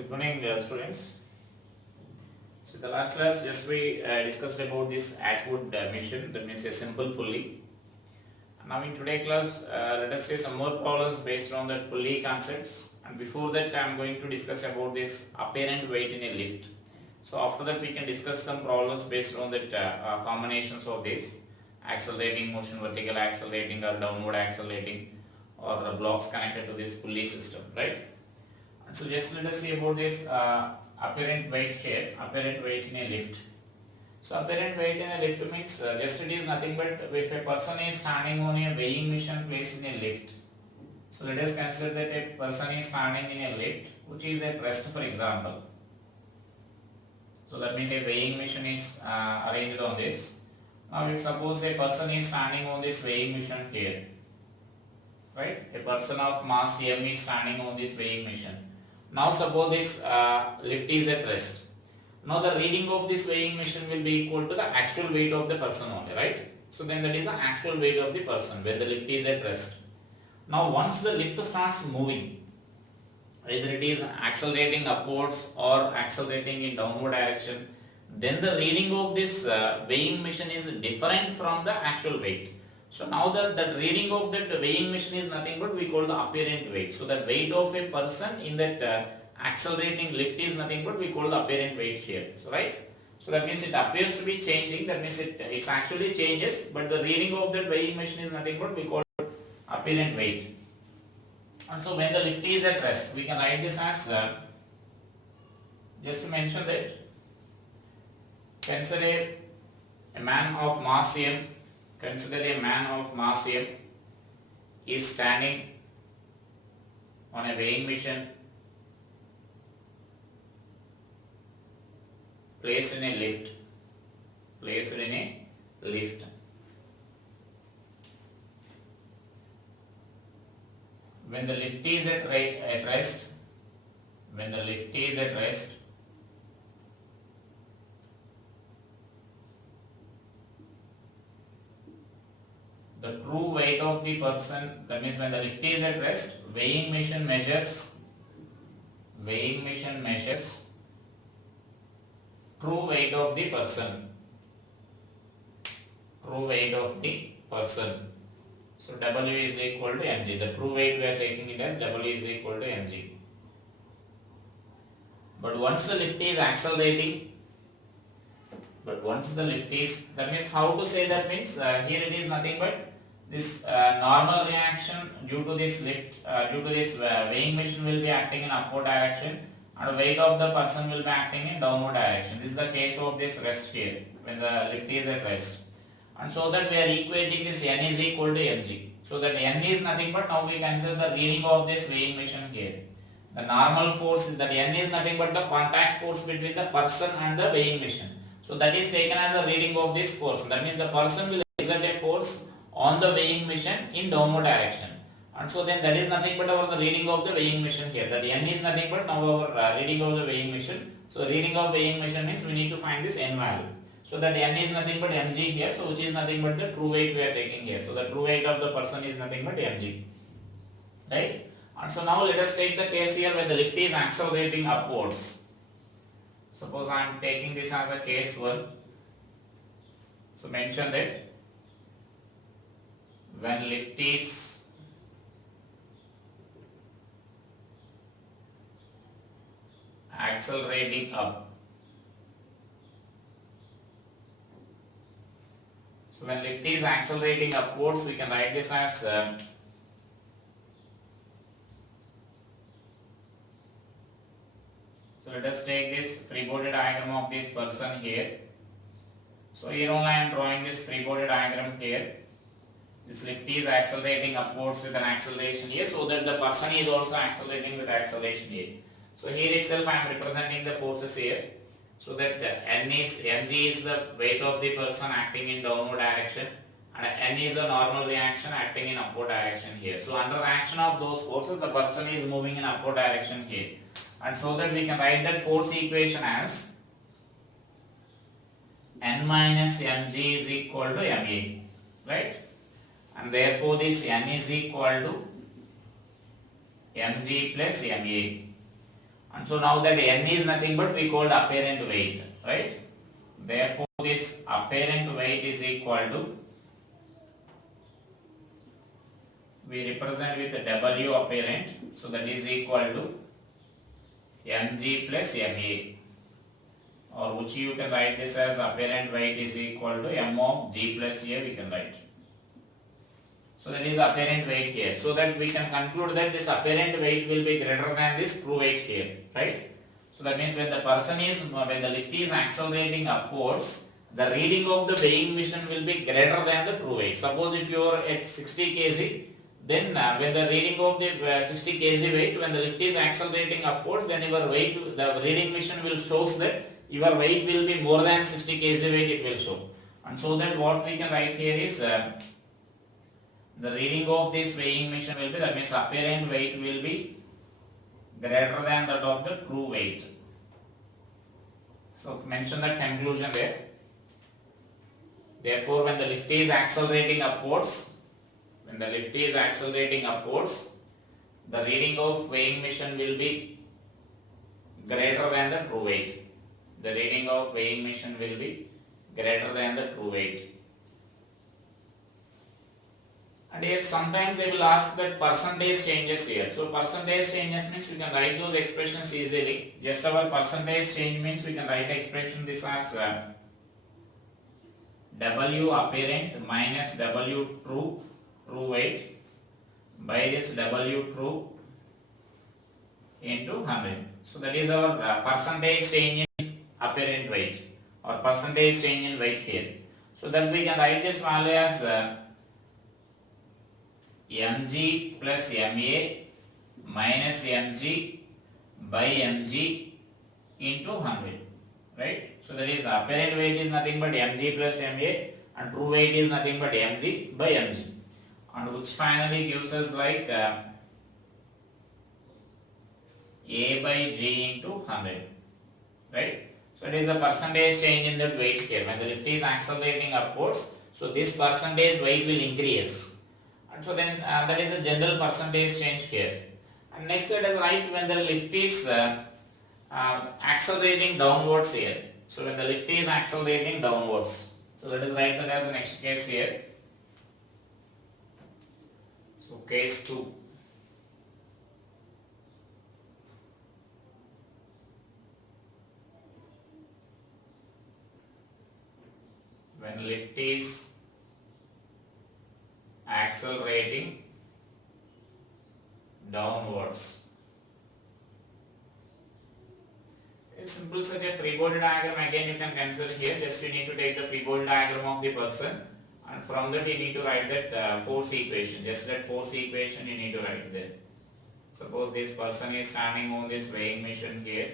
Good morning, students. So the last class, just we discussed about this Atwood mission, that means a simple pulley. Now in today's class, let us say some more problems based on the pulley concepts. And before that, I am going to discuss about this apparent weight in a lift. So after that, we can discuss some problems based on that combinations of this accelerating motion, vertical accelerating or downward accelerating, or blocks connected to this pulley system, right? So just let us see about this apparent weight here, apparent weight in a lift. So apparent weight in a lift means just it is nothing but if a person is standing on a weighing machine placed in a lift. So let us consider that a person is standing in a lift which is at rest, for example. So that means a weighing machine is arranged on this. Now if suppose a person is standing on this weighing machine here, right? A person of mass m is standing on this weighing machine. Now suppose this lift is at rest. Now the reading of this weighing machine will be equal to the actual weight of the person only, right? So then that is the actual weight of the person when the lift is at rest. Now once the lift starts moving, either it is accelerating upwards or accelerating in downward direction, then the reading of this weighing machine is different from the actual weight. So now the reading of that weighing machine is nothing but we call the apparent weight. So the weight of a person in that accelerating lift is nothing but we call the apparent weight here. So right? So that means it appears to be changing, that means it actually changes, but the reading of that weighing machine is nothing but we call apparent weight. And so when the lift is at rest, we can write this as just to mention that consider a man of mass m. Consider a man of mass m is standing on a weighing machine placed in a lift. Placed in a lift. When the lift is at rest, when the lift is at rest, the true weight of the person, that means when the lift is at rest, weighing machine measures true weight of the person. True weight of the person. So W is equal to mg. The true weight we are taking it as W is equal to mg. But once the lift is accelerating, that means how to say that means here it is nothing but this normal reaction due to this lift, due to this weighing machine will be acting in upward direction and weight of the person will be acting in downward direction. This is the case of this rest here when the lift is at rest. And so that we are equating this n is equal to mg. So that n is nothing but now we consider the reading of this weighing machine here. The normal force is that n is nothing but the contact force between the person and the weighing machine. So that is taken as a reading of this force. That means the person will exert a force on the weighing machine in downward direction. And so then that is nothing but our the reading of the weighing machine here. That n is nothing but now our reading of the weighing machine. So reading of weighing machine means we need to find this n value. So that n is nothing but mg here. So which is nothing but the true weight we are taking here. So the true weight of the person is nothing but mg. Right? And so now let us take the case here when the lift is accelerating upwards. Suppose I am taking this as a case 1. So mention that when lift is accelerating up. So when lift is accelerating upwards, we can write this as so let us take this free body diagram of this person here. So here only I am drawing this free body diagram here. This lift is accelerating upwards with an acceleration here, so that the person is also accelerating with acceleration here. So here itself I am representing the forces here. So that mg is the weight of the person acting in downward direction and n is a normal reaction acting in upward direction here. So under the action of those forces the person is moving in upward direction here. And so that we can write that force equation as n minus mg is equal to ma, right? And therefore this n is equal to mg plus ma. And so now that n is nothing but we called apparent weight, right? Therefore this apparent weight is equal to, we represent with W apparent, so that is equal to mg plus ma, or which you can write this as apparent weight is equal to m of g plus a, we can write. So that is apparent weight here. So that we can conclude that this apparent weight will be greater than this true weight here, right? So that means when the lift is accelerating upwards, the reading of the weighing machine will be greater than the true weight. Suppose if you are at 60 kg, then when the reading of the 60 kg weight, when the lift is accelerating upwards, then your weight, the reading machine will shows that your weight will be more than 60 kg weight, it will show. And so that what we can write here is the reading of this weighing machine will be, that means apparent weight will be greater than that of the true weight. So mention that conclusion there. Therefore when the lift is accelerating upwards, the reading of weighing machine will be greater than the true weight. The reading of weighing machine will be greater than the true weight. And here sometimes they will ask that percentage changes here. So percentage changes means we can write those expressions easily. Just our percentage change means we can write expression this as W apparent minus W true weight by this W true into 100. So that is our percentage change in apparent weight or percentage change in weight here. So that we can write this value as mg plus ma minus mg by mg into 100, right? So that is apparent weight is nothing but mg plus ma and true weight is nothing but mg by mg, and which finally gives us like a by g into 100, right? So it is a percentage change in that weight here. When the lift is accelerating upwards, so this percentage weight will increase. And so then that is a general percentage change here. And next let us write when the lift is accelerating downwards here. So when the lift is accelerating downwards, so let us write that as the next case here. So case 2. When lift is accelerating downwards. A simple such a free body diagram again you can consider here. Just you need to take the free body diagram of the person, and from that you need to write that force equation. Just that force equation you need to write there. Suppose this person is standing on this weighing machine here.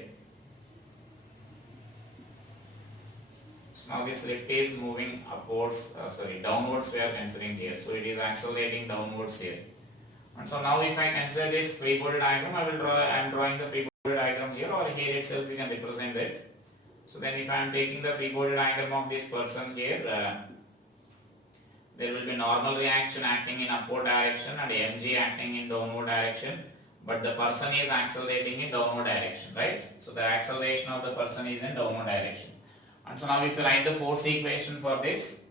Now this lift is moving upwards, downwards we are considering here. So it is accelerating downwards here. And so now if I consider this free body diagram, I am drawing the free body diagram here, or here itself we can represent it. So then if I am taking the free body diagram of this person here, there will be normal reaction acting in upward direction and mg acting in downward direction, but the person is accelerating in downward direction, right? So the acceleration of the person is in downward direction. And so now if you write the force equation for this,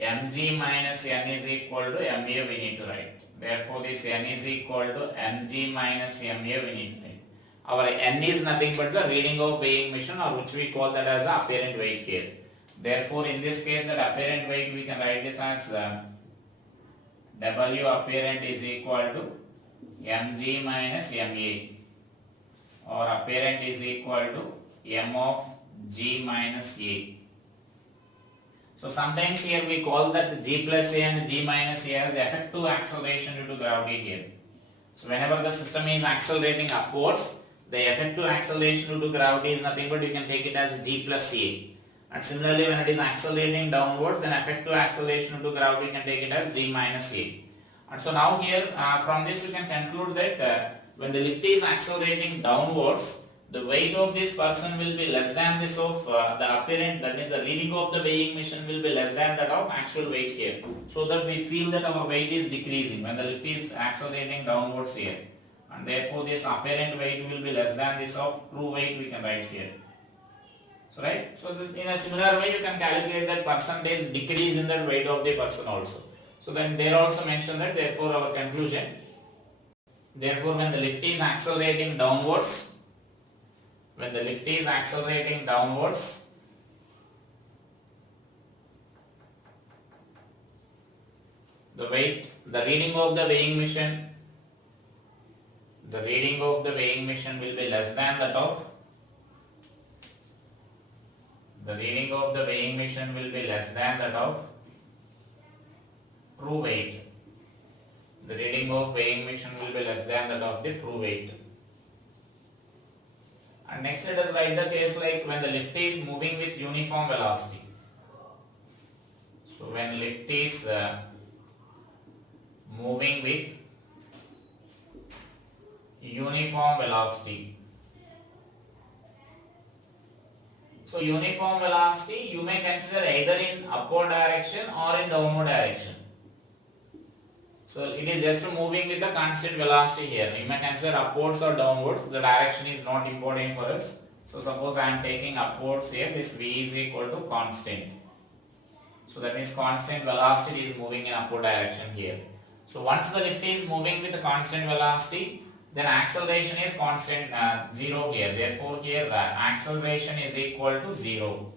mg minus n is equal to ma we need to write. Therefore this n is equal to mg minus ma we need to write. Our n is nothing but the reading of weighing machine, or which we call that as the apparent weight here. Therefore in this case that apparent weight we can write this as W apparent is equal to mg minus ma, or apparent is equal to m of g minus a. So sometimes here we call that g plus a and g minus a as effective acceleration due to gravity here. So whenever the system is accelerating upwards, the effective acceleration due to gravity is nothing but you can take it as g plus a. And similarly when it is accelerating downwards, then effective acceleration due to gravity you can take it as g minus a. And so now here from this we can conclude that when the lift is accelerating downwards, the weight of this person will be less than this of the apparent, that means the reading of the weighing machine will be less than that of actual weight here. So that we feel that our weight is decreasing when the lift is accelerating downwards here. and therefore this apparent weight will be less than this of true weight, we can write here. So right, so this, in a similar way you can calculate that percentage decrease in the weight of the person also. So then there also mentioned that, therefore our conclusion, therefore when the lift is accelerating downwards, when the lift is accelerating downwards, the reading of the weighing machine, the reading of the weighing machine will be less than that of, the reading of the weighing machine will be less than that of true weight. The reading of weighing machine will be less than that of the true weight. And next let us write the case like when the lift is moving with uniform velocity. So when lift is moving with uniform velocity. So uniform velocity you may consider either in upward direction or in downward direction. So it is just moving with the constant velocity here. You may consider upwards or downwards. The direction is not important for us. So suppose I am taking upwards here. This V is equal to constant. So that means constant velocity is moving in upward direction here. So once the lift is moving with the constant velocity, then acceleration is constant 0 here. Therefore here the acceleration is equal to 0.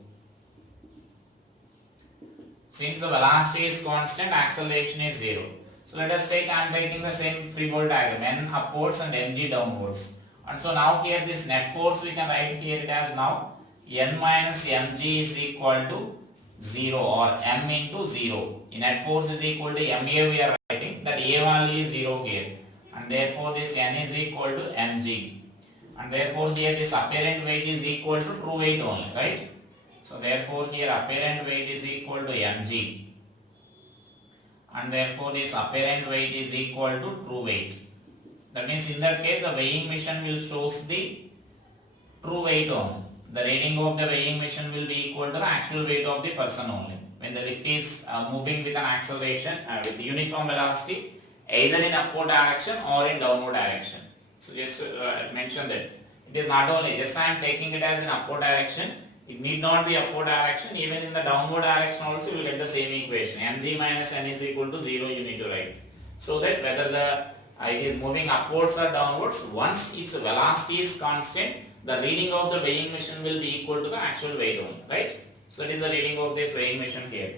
Since the velocity is constant, acceleration is 0. So let us take, I am taking the same free body diagram, N upwards and Mg downwards. And so now here this net force we can write here it as now N minus Mg is equal to 0 or M into 0. Net force is equal to Ma we are writing, that A only is 0 here. And therefore this N is equal to Mg. And therefore here this apparent weight is equal to true weight only, right? So therefore here apparent weight is equal to Mg. And therefore this apparent weight is equal to true weight. That means in that case the weighing machine will shows the true weight only. The reading of the weighing machine will be equal to the actual weight of the person only. When the lift is moving with an acceleration with uniform velocity, either in upward direction or in downward direction. So just mention that it is not only just I am taking it as an upward direction. It need not be upward direction, even in the downward direction also you will get the same equation. Mg minus N is equal to 0 you need to write. So that whether it is moving upwards or downwards, once its velocity is constant, the reading of the weighing machine will be equal to the actual weight only, right? So that is the reading of this weighing machine here.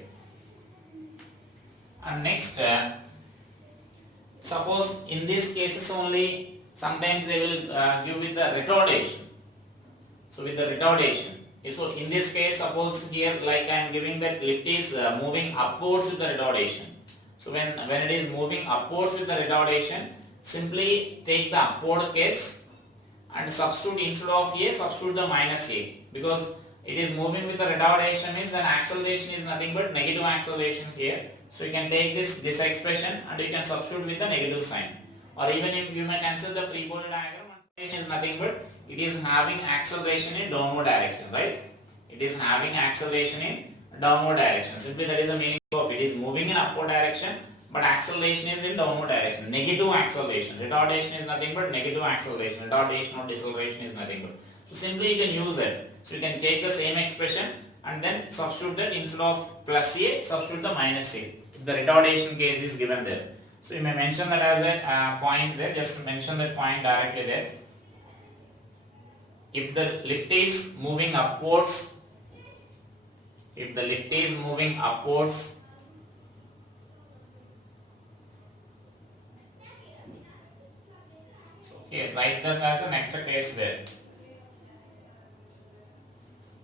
And next, suppose in these cases only, sometimes they will give with the retardation. So with the retardation. So in this case, suppose here like I am giving that lift is moving upwards with the retardation. So when it is moving upwards with the retardation, simply take the upward case and substitute instead of A, substitute the minus A. Because it is moving with the retardation means then acceleration is nothing but negative acceleration here. So you can take this expression and you can substitute with the negative sign. Or even if you may consider the free body diagram, acceleration is nothing but it is having acceleration in downward direction, right? It is having acceleration in downward direction. Simply that is the meaning of it is moving in upward direction, but acceleration is in downward direction. Negative acceleration. Retardation is nothing but negative acceleration. Retardation or deceleration is nothing but. So simply you can use it. So you can take the same expression and then substitute that instead of plus A, substitute the minus A. The retardation case is given there. So you may mention that as a point there. Just mention that point directly there. If the lift is moving upwards, so here write that as the next case there.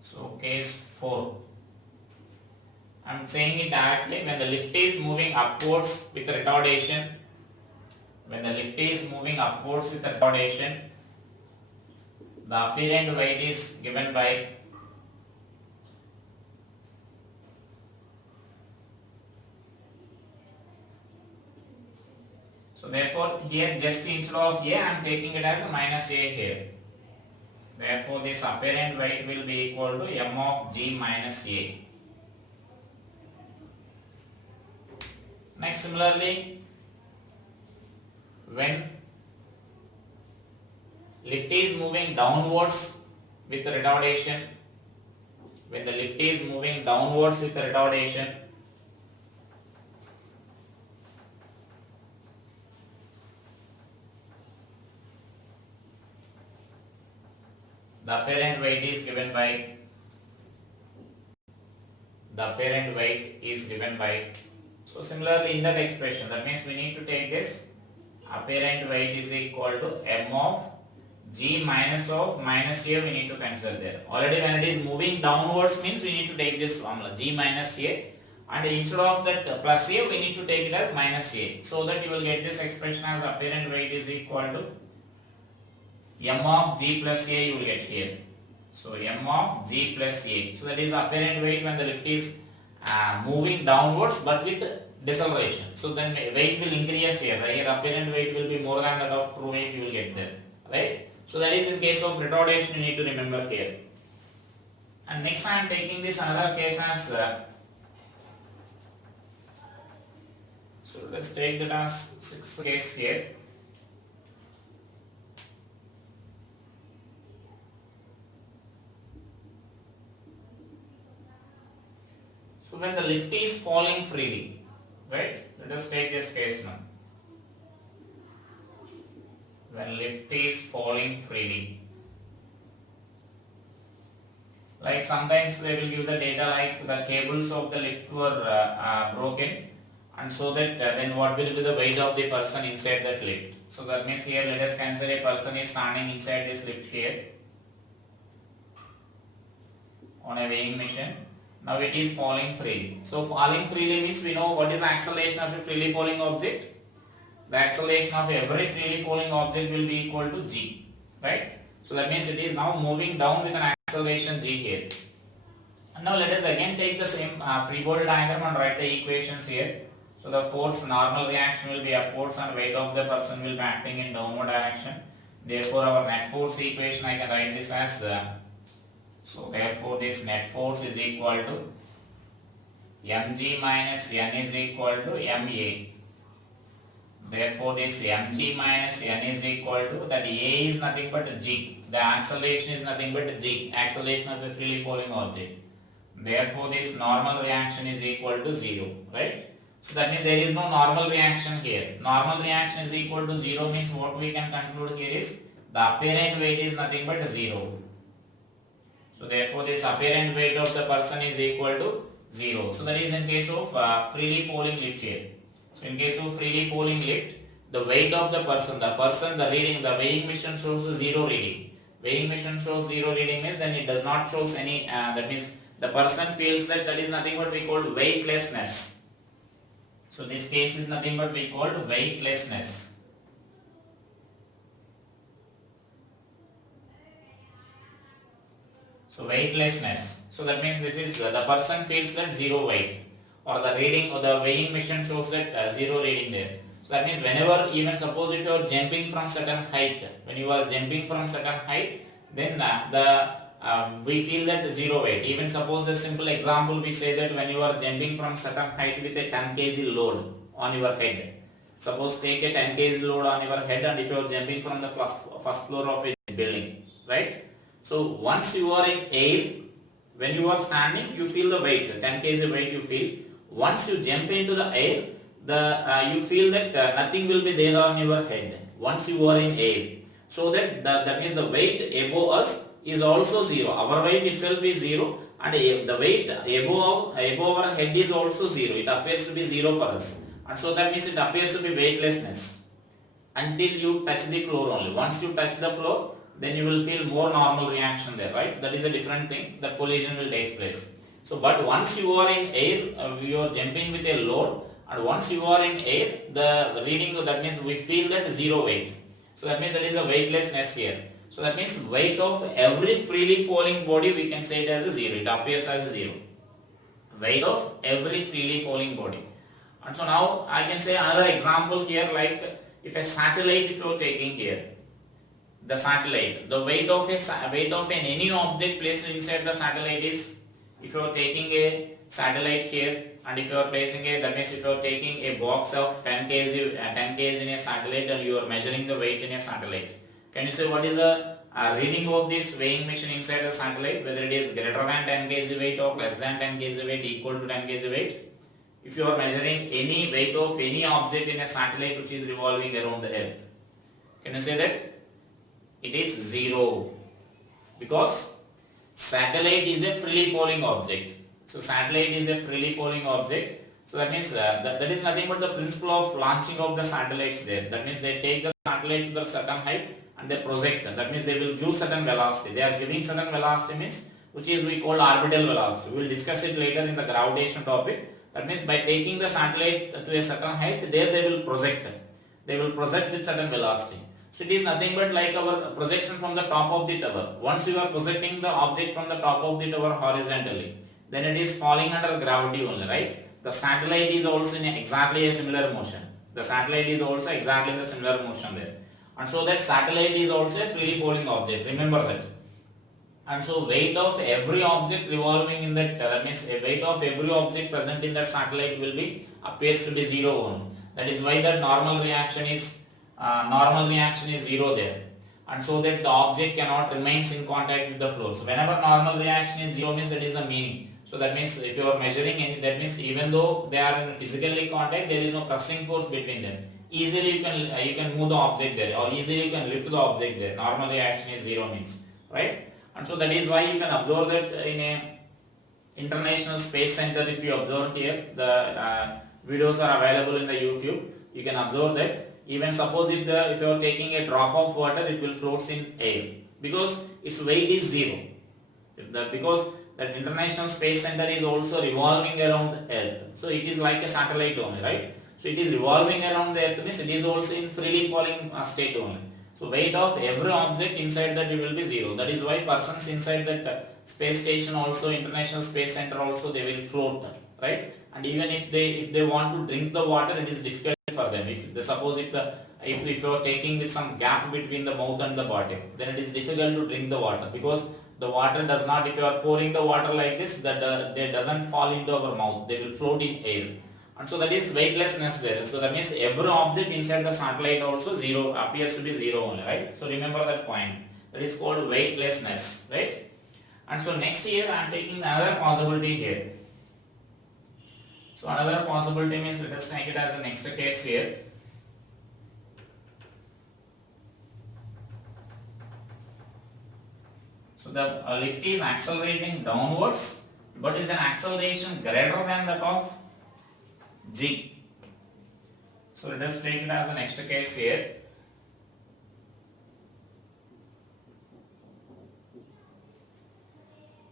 So case 4. I am saying it directly. When the lift is moving upwards with retardation, the apparent weight is given by so therefore here just instead of A I am taking it as a minus A here. Therefore this apparent weight will be equal to M of G minus A. Next similarly, when lift is moving downwards with retardation, when the lift is moving downwards with retardation, the apparent weight is given by so similarly in that expression, that means we need to take this apparent weight is equal to m of g minus of minus a, we need to consider there. Already when it is moving downwards means we need to take this formula g minus a, and instead of that plus a we need to take it as minus a, so that you will get this expression as apparent weight is equal to m of g plus a, you will get here. So m of g plus a, so that is apparent weight when the lift is moving downwards but with deceleration. So then weight will increase here, right? Here apparent weight will be more than that of true weight, you will get there, right? So that is in case of retardation, you need to remember here. And next I am taking this another case as so let's take that as sixth case here. So when the lift is falling freely, right? Let us take this case now. When lift is falling freely, like sometimes they will give the data like the cables of the lift were broken, and so that then what will be the weight of the person inside that lift. So that means here let us consider a person is standing inside this lift here on a weighing machine. Now it is falling freely. So falling freely means we know what is the acceleration of a freely falling object. The acceleration of every freely falling object will be equal to g, right? So that means it is now moving down with an acceleration g here. And now let us again take the same free body diagram and write the equations here. So the force normal reaction will be upwards and weight of the person will be acting in downward direction. Therefore our net force equation I can write this as so therefore this net force is equal to mg minus n is equal to ma. Therefore this mg minus n is equal to, that a is nothing but g, the acceleration is nothing but g, acceleration of a freely falling object. Therefore this normal reaction is equal to 0, right? So that means there is no normal reaction here. Normal reaction is equal to 0 means what we can conclude here is the apparent weight is nothing but 0. So therefore this apparent weight of the person is equal to 0. So that is in case of freely falling lift here. So in case of freely falling lift, the weight of the person, the reading, the weighing machine shows a 0 reading. Weighing machine shows 0 reading means then it does not shows any, that means the person feels that is nothing but we call weightlessness. So this case is nothing but we call weightlessness. So weightlessness. So that means this is the person feels that 0 weight, or the reading or the weighing machine shows that 0 reading there. So that means whenever, even suppose if you are jumping from certain height, when you are jumping from certain height, then we feel that 0 weight. Even suppose a simple example, we say that when you are jumping from certain height with a 10 kg load on your head. Suppose take a 10 kg load on your head, and if you are jumping from the first floor of a building, right? So once you are in air, when you are standing, you feel the weight, 10 kg weight you feel. Once you jump into the air, you feel that nothing will be there on your head once you are in air. So that means the weight above us is also 0. Our weight itself is 0, and the weight above our head is also 0. It appears to be 0 for us, and so that means it appears to be weightlessness until you touch the floor only. Once you touch the floor, then you will feel more normal reaction there, right? That is a different thing. The collision will take place. So, but once you are in air, you are jumping with a load, and once you are in air, the reading, that means we feel that 0 weight. So that means there is a weightlessness here. So that means weight of every freely falling body, we can say it as a 0. It appears as 0. Weight of every freely falling body. And so now I can say another example here, like if a satellite, if you are taking here, the satellite, the weight of any object placed inside the satellite is, if you are taking a satellite here, and if you are placing that means if you are taking a box of 10 kg in a satellite, and you are measuring the weight in a satellite, Can you say what is the reading of this weighing machine inside the satellite, whether it is greater than 10 kg weight or less than 10 kg weight, equal to 10 kg weight? If you are measuring any weight of any object in a satellite which is revolving around the earth, can you say that? It is 0, because satellite is a freely falling object. So satellite is a freely falling object. So that means that is nothing but the principle of launching of the satellites there. That means they take the satellite to the certain height and they project. That means they will give certain velocity. They are giving certain velocity means which is we call orbital velocity. We will discuss it later in the gravitation topic. That means by taking the satellite to a certain height, there they will project. They will project with certain velocity. So it is nothing but like our projection from the top of the tower. Once you are projecting the object from the top of the tower horizontally, then it is falling under gravity only, right? The satellite is also in exactly a similar motion. The satellite is also exactly in the similar motion there. And so that satellite is also a freely falling object. Remember that. And so weight of every object revolving in that means a weight of every object present in that satellite will be appears to be 0 only. That is why that normal reaction is 0 there. And so that the object cannot remains in contact with the floor. So whenever normal reaction is 0 means that is a meaning. So that means if you are measuring any, that means even though they are in physically contact, there is no crushing force between them. Easily you can move the object there, or easily you can lift the object there. Normal reaction is 0 means, right? And so that is why you can observe that in a International Space Center. If you observe here, the videos are available in the YouTube. You can observe that. Even suppose if you are taking a drop of water, it will float in air because its weight is 0. Because that International Space Center is also revolving around the Earth. So it is like a satellite only, right? So it is revolving around the Earth means it is also in freely falling state only. So weight of every object inside that it will be 0. That is why persons inside that space station also, International Space Center also, they will float, right? And even if they want to drink the water, it is difficult for them. If you are taking with some gap between the mouth and the body, then it is difficult to drink the water, because the water does not, if you are pouring the water like this, that they doesn't fall into our mouth, they will float in air. And so that is weightlessness there. So that means every object inside the satellite also 0 appears to be 0 only, right? So remember that point. That is called weightlessness, right? And so next here I am taking another possibility here. So another possibility means let us take it as the next case here. So the lift is accelerating downwards, but is an acceleration greater than that of g. So let us take it as the next case here.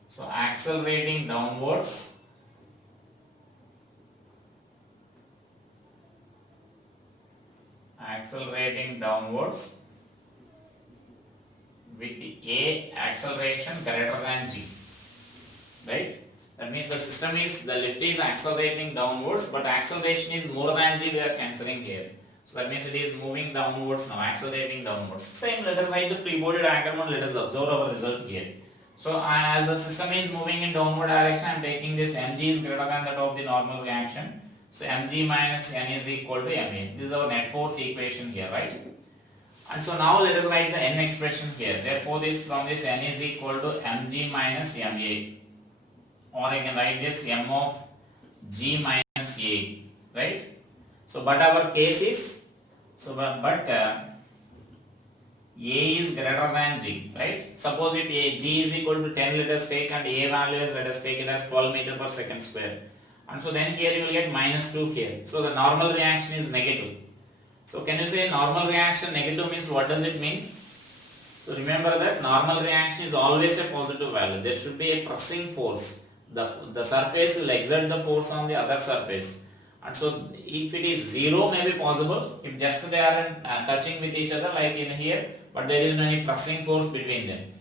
So accelerating downwards, with the a acceleration greater than g, right? That means the lift is accelerating downwards, but acceleration is more than g we are considering here. So that means it is moving downwards now, accelerating downwards. Same, let us write the free body diagram and let us observe our result here. So as the system is moving in downward direction, I am taking this mg is greater than that of the normal reaction. So mg minus n is equal to ma. This is our net force equation here, right? And so now let us write the n expression here. Therefore from this n is equal to mg minus ma. Or I can write this m of g minus a, right? So but our case is, so but a is greater than g, right? Suppose if g is equal to 10, let us take, and a value is, let us take it as 12 meter per second square. And so then here you will get minus 2 here. So the normal reaction is negative. So can you say normal reaction negative means what does it mean? So remember that normal reaction is always a positive value. There should be a pressing force. The surface will exert the force on the other surface. And so if it is 0 may be possible, if just they are touching with each other like in here, but there is no any pressing force between them.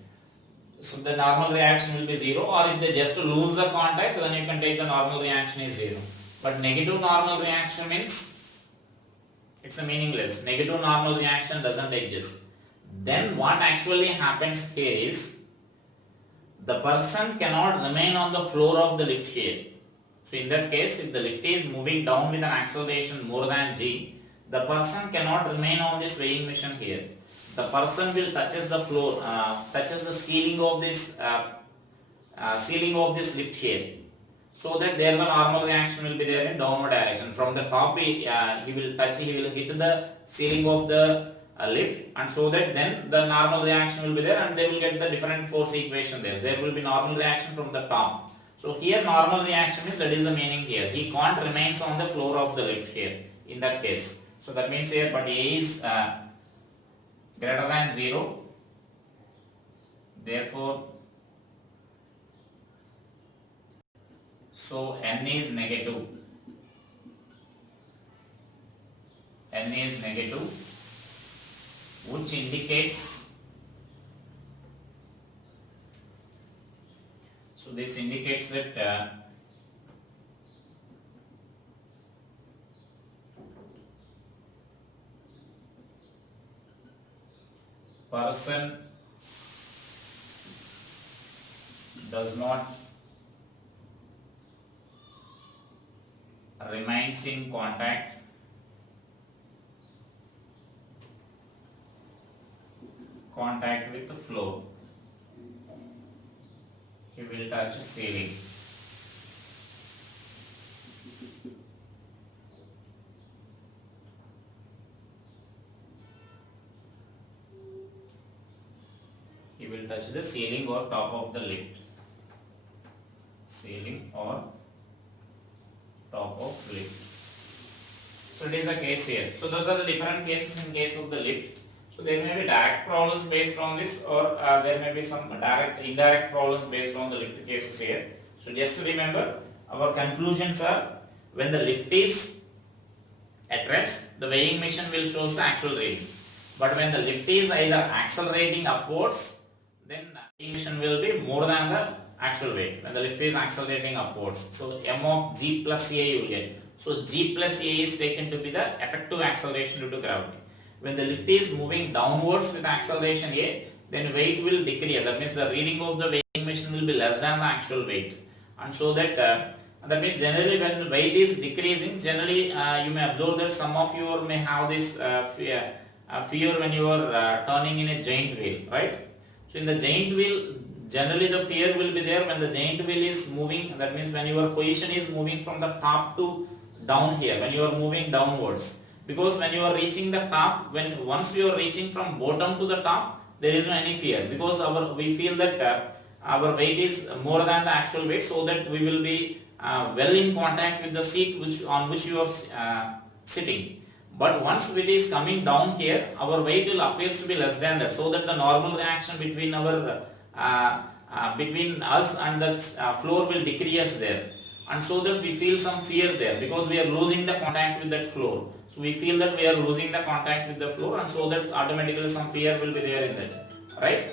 So the normal reaction will be 0, or if they just lose the contact, then you can take the normal reaction is 0. But negative normal reaction means it's a meaningless. Negative normal reaction doesn't exist. Then what actually happens here is, the person cannot remain on the floor of the lift here. So in that case, if the lift is moving down with an acceleration more than g, the person cannot remain on this weighing machine here. the person will touches the floor, touches the ceiling of this lift here, so that there the normal reaction will be there in downward direction. From the top he will hit the ceiling of the lift, and so that then the normal reaction will be there, and they will get the different force equation there. There will be normal reaction from the top. So here normal reaction means, that is the meaning here. He can't remains on the floor of the lift here in that case. So that means here, but A is greater than 0. Therefore, so N is negative. N is negative, which indicates, so this indicates that person does not remains in contact with the floor. He will touch ceiling. He will touch the ceiling or top of the lift. Ceiling or top of lift. So it is a case here. So those are the different cases in case of the lift. So there may be direct problems based on this, or there may be some indirect problems based on the lift cases here. So just remember, our conclusions are, when the lift is at rest, the weighing machine will show the actual reading. But when the lift is either accelerating upwards, then the weighing machine will be more than the actual weight. When the lift is accelerating upwards, so m of g plus a you will get. So g plus a is taken to be the effective acceleration due to gravity. When the lift is moving downwards with acceleration a, then weight will decrease. That means the reading of the weighing machine will be less than the actual weight. And so that means generally when weight is decreasing, generally you may observe that some of you may have this fear when you are turning in a giant wheel, right? So in the giant wheel, generally the fear will be there when the giant wheel is moving. That means when your position is moving from the top to down here, when you are moving downwards. Because when you are reaching the top, once you are reaching from bottom to the top, there is no any fear, because we feel that our weight is more than the actual weight, so that we will be well in contact with the seat on which you are sitting. But once it is coming down here, our weight will appears to be less than that, so that the normal reaction between between us and the floor will decrease there, and so that we feel some fear there, because we are losing the contact with that floor. So we feel that we are losing the contact with the floor, and so that automatically some fear will be there in that, right?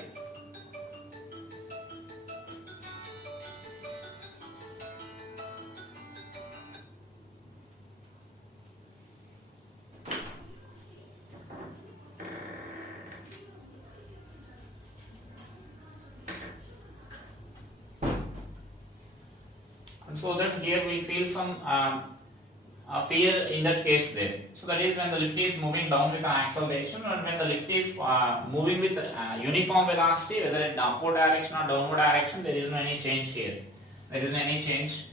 And so that here we feel some fear in that case there. So that is when the lift is moving down with an acceleration, and when the lift is moving with uniform velocity, whether in upward direction or downward direction, there is no any change here. There is no any change.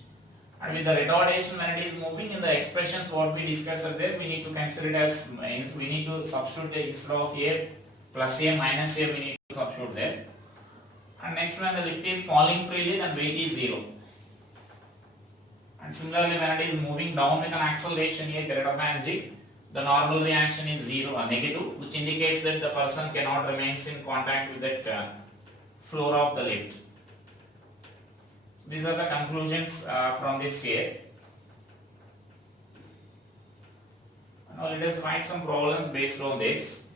And with the retardation, when it is moving, in the expressions what we discussed there, we need to consider it as, we need to substitute instead of a plus a minus a, we need to substitute there. And next, when the lift is falling freely, then weight is 0. And similarly, when it is moving down with an acceleration a greater than g, the normal reaction is 0 or negative, which indicates that the person cannot remain in contact with that floor of the lift. So these are the conclusions from this here. Now let us write some problems based on this.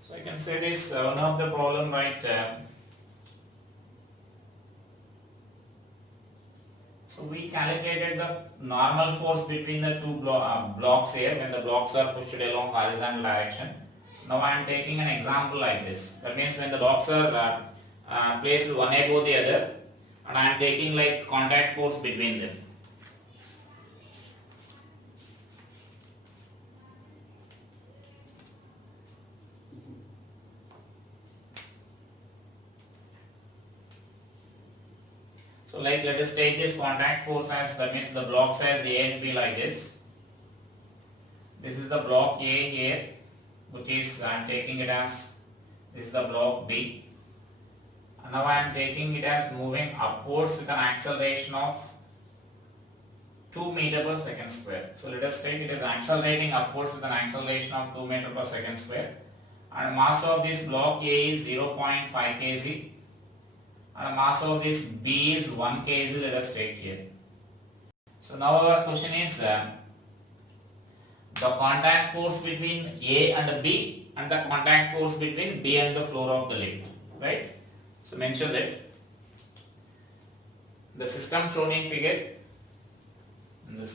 So I can say this, one of the problem, right? So we calculated the normal force between the two blocks here when the blocks are pushed along horizontal direction. Now I am taking an example like this. That means when the blocks are placed one above the other, and I am taking like contact force between them. So like let us take this contact force as, that means the blocks as A and B like this. This is the block A here, which is I am taking it as, this is the block B. And now I am taking it as moving upwards with an acceleration of 2 meter per second square. So let us take it as accelerating upwards with an acceleration of 2 meter per second square. And mass of this block A is 0.5 kg. And mass of this B is 1 kg, let us take here. So now our question is the contact force between A and B and the contact force between B and the floor of the lift, right? So mention that the system shown in figure, the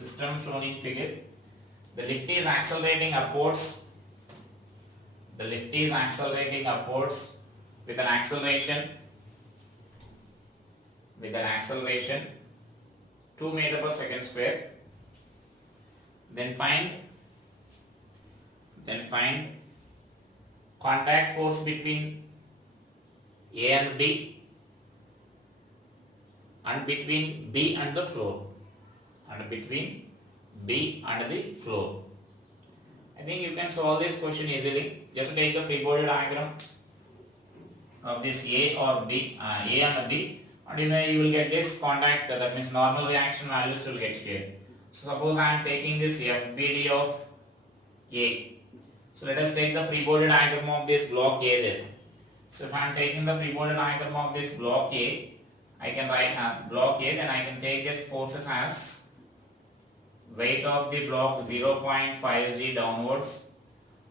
lift is accelerating upwards, with an acceleration 2 meter per second square. Then find contact force between A and B and between B and the floor. I think you can solve this question easily. Just take the free body diagram of this A or B, A and B, and you will get this contact, that means normal reaction values will get here. So suppose I am taking this FBD of A. So let us take the free body diagram of this block A there. So if I am taking the free body diagram of this block A, I can write block A, then I can take this forces as weight of the block 0.5 g downwards,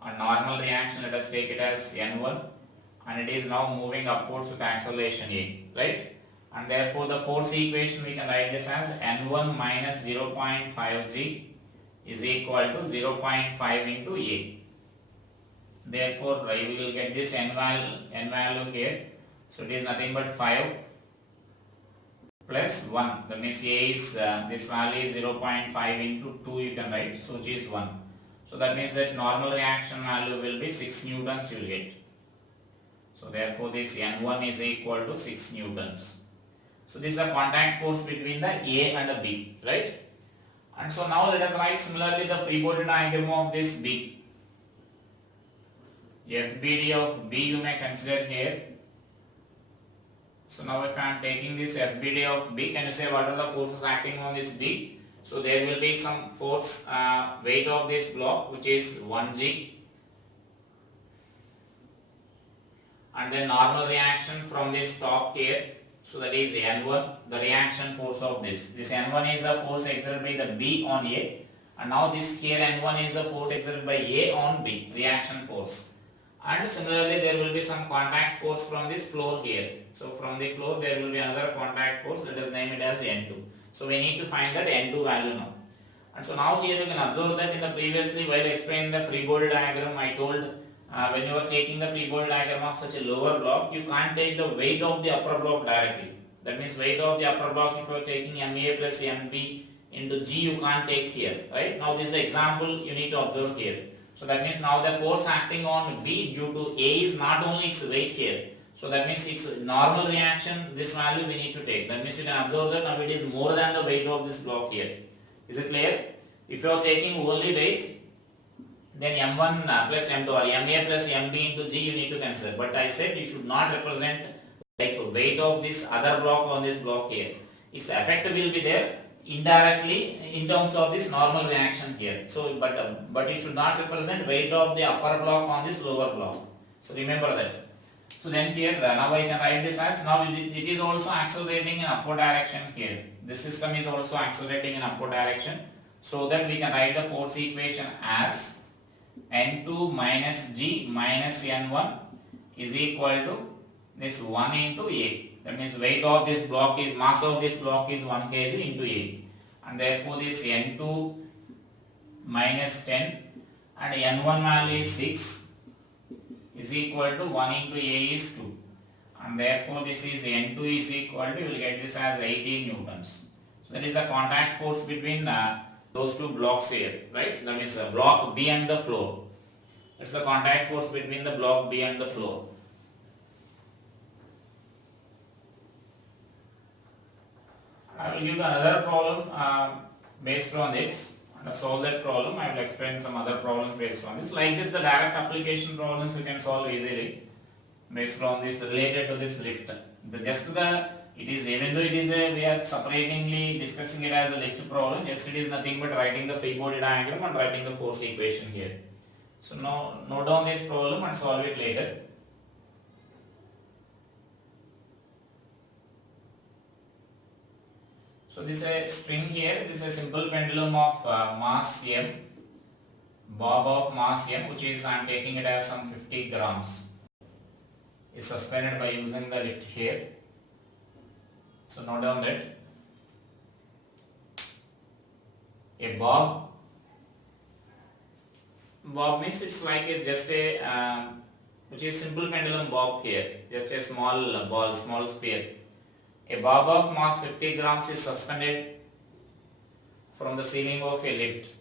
a normal reaction, let us take it as N1, and it is now moving upwards with acceleration A, right? And therefore the force equation we can write this as N1 minus 0.5 g is equal to 0.5 into A. Therefore we will get this N value here, so it is nothing but 5 plus 1, that means A is this value is 0.5 into 2 you can write, so which is 1. So that means that normal reaction value will be 6 newtons you will get. So therefore this N1 is equal to 6 newtons. So this is the contact force between the A and the B, right? And so now let us write similarly the free body diagram of this B. FBD of B you may consider here. So now if I am taking this FBD of B, can you say what are the forces acting on this B? So there will be some force, weight of this block, which is 1 g, and then normal reaction from this top here, so that is N1, the reaction force of this. This N1 is the force exerted by the B on A, and now this here N1 is the force exerted by A on B, reaction force. And similarly there will be some contact force from this floor here. So from the floor there will be another contact force, let us name it as N2. So we need to find that N2 value now. And so now here you can observe that in the previously while explaining the free body diagram, I told when you are taking the free body diagram of such a lower block, you can't take the weight of the upper block directly. That means weight of the upper block, if you are taking MA plus MB into G, you can't take here, right? Now this is the example you need to observe here. So that means now the force acting on B due to A is not only its weight here. So that means its normal reaction, this value we need to take. That means you can observe that now it is more than the weight of this block here. Is it clear? If you are taking only weight, then M1 plus M2 or MA plus MB into G you need to consider. But I said you should not represent like weight of this other block on this block here. Its effect will be there indirectly in terms of this normal reaction here. So but it should not represent weight of the upper block on this lower block. So remember that. So then here now I can write this as, now it is also accelerating in upward direction here. This system is also accelerating in upward direction. So that we can write the force equation as N2 minus G minus N1 is equal to this 1 into A. That means weight of this block is, mass of this block is 1 kg into A. And therefore this N2 minus 10 and N1 value is 6 is equal to 1 into A is 2. And therefore this is N2 is equal to, you will get this as 18 newtons. So that is the contact force between those two blocks here, right? That means the block B and the floor. That's the contact force between the block B and the floor. I will give another problem based on this. And to solve that problem, I will explain some other problems based on this. Like this, the direct application problems you can solve easily based on this related to this lift. It is, even though it is we are separatingly discussing it as a lift problem, just it is nothing but writing the free body diagram and writing the force equation here. So now note down this problem and solve it later. So this is a string here, this is a simple pendulum of mass m, bob of mass m, which is I am taking it as some 50 grams, is suspended by using the lift here. So note down that a bob means it's like just a which is simple pendulum bob here, just a small ball, small sphere. A bob of mass 50 grams is suspended from the ceiling of a lift.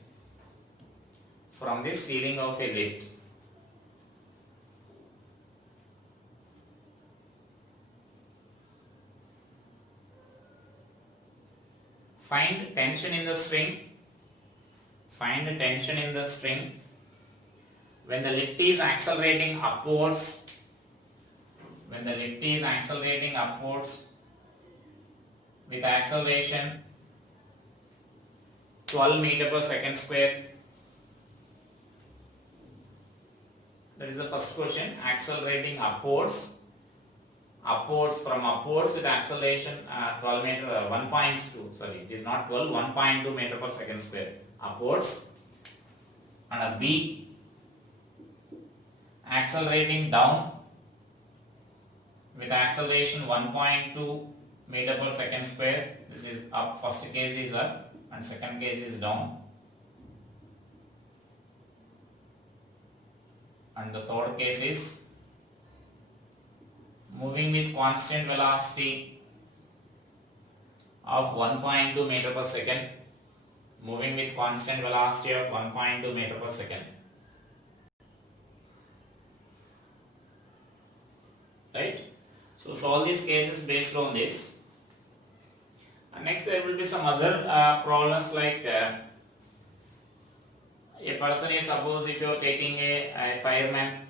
From the ceiling of a lift. Find tension in the string. Find the tension in the string when the lift is accelerating upwards. When the lift is accelerating upwards with acceleration 12 meter per second square. That is the first question. Accelerating upwards from upwards with acceleration 12 meter 1.2, sorry, it is not 12, 1.2 meter per second square upwards. And a B, accelerating down with acceleration 1.2 meter per second square. This is up, first case is up and second case is down. And the third case is moving with constant velocity of 1.2 meter per second. Moving with constant velocity of 1.2 meter per second. Right? So solve these cases based on this. And next there will be some other problems like a person is, suppose if you are taking a fireman,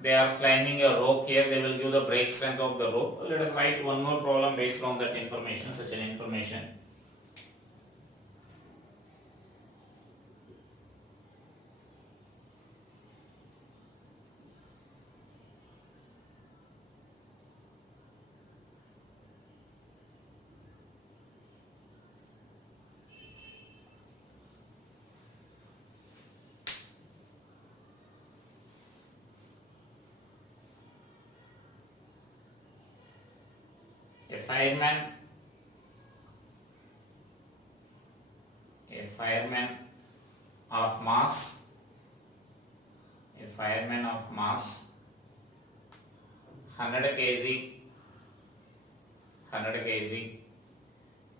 they are climbing a rope here, they will give the brake strength of the rope. Let us write one more problem based on that information, such an information. A fireman of mass 100 kg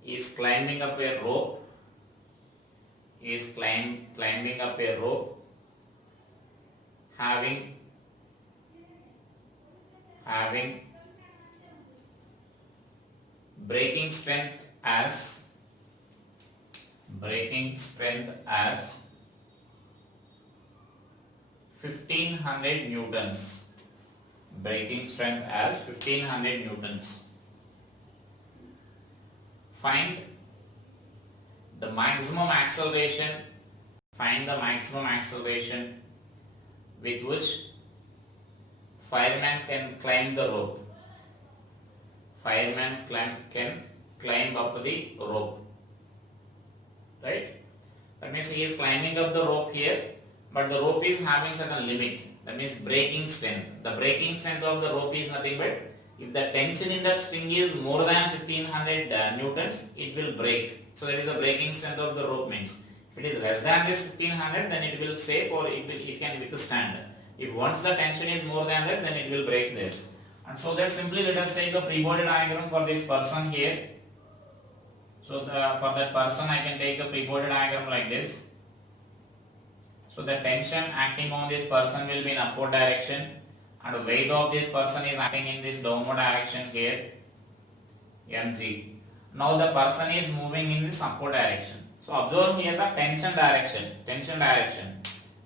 is climbing up a rope, having braking strength as 1500 newtons. Braking strength as 1500 newtons. Find the maximum acceleration. With which fireman can climb the rope. Can climb up the rope. Right? That means he is climbing up the rope here, but the rope is having certain limit. That means braking strength. The braking strength of the rope is nothing but if the tension in that string is more than 1500 newtons, it will break. So that is the braking strength of the rope means. If it is less than this 1500, then it will save or it can withstand. If once the tension is more than that, then it will break there. And so that simply let us take a free body diagram for this person here. So for that person I can take a free body diagram like this. So the tension acting on this person will be in upward direction and the weight of this person is acting in this downward direction here, mg. Now the person is moving in this upward direction. So observe here the tension direction.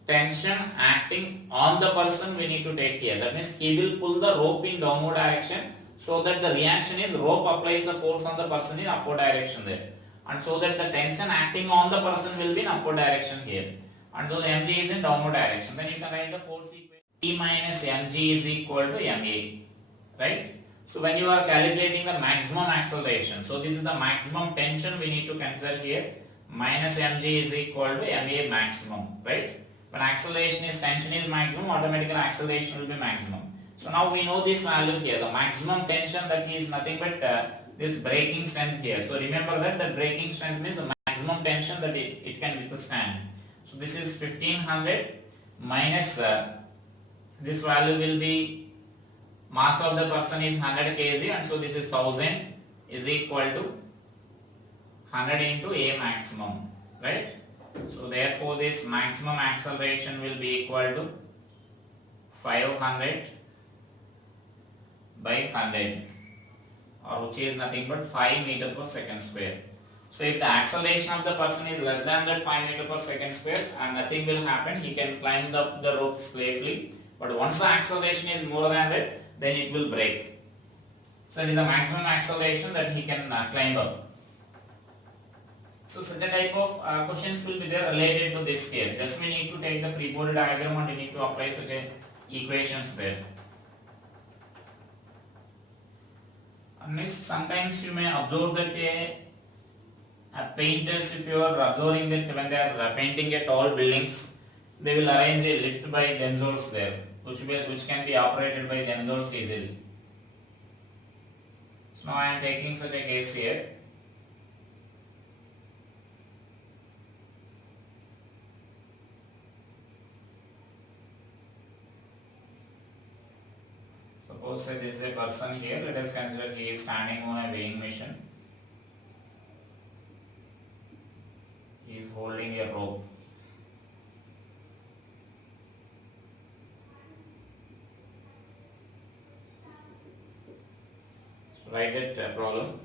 Tension acting on the person we need to take here. That means he will pull the rope in downward direction, so that the reaction is rope applies the force on the person in upward direction there. And so that the tension acting on the person will be in upward direction here. And so mg is in downward direction. Then you can write the force equation. E minus mg is equal to ma. Right? So when you are calculating the maximum acceleration, so this is the maximum tension we need to consider here. Minus mg is equal to ma maximum. Right? When acceleration is tension is maximum, automatically acceleration will be maximum. So now we know this value here. The maximum tension, that is nothing but this braking strength here. So remember that the braking strength means the maximum tension that it can withstand. So this is 1500 minus this value will be mass of the person is 100 kg, and so this is 1000 is equal to 100 into a maximum, right? So therefore this maximum acceleration will be equal to 500 by 100, or which is nothing but 5 meter per second square. So if the acceleration of the person is less than that 5 meter per second square, and nothing will happen, he can climb the rope safely. But once the acceleration is more than that, then it will break. So it is the maximum acceleration that he can climb up. So such a type of questions will be there related to this here. Just we need to take the free body diagram and we need to apply such a equations there. And next, sometimes you may observe that painters, if you are observing that when they are painting a tall buildings, they will arrange a lift by themselves there, which can be operated by themselves easily. So now I am taking such a case here. Suppose there is a person here, let us consider he is standing on a weighing machine. He is holding a rope. So write it problem.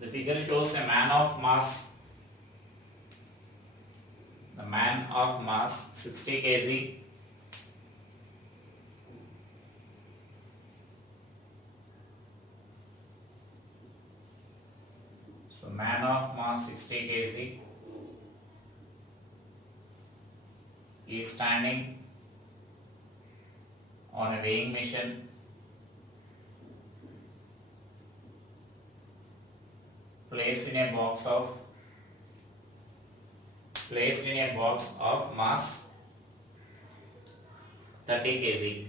The figure shows a man of mass. The man of mass 60 kg so man of mass 60 kg is standing on a weighing machine placed in a box of mass 30 kg.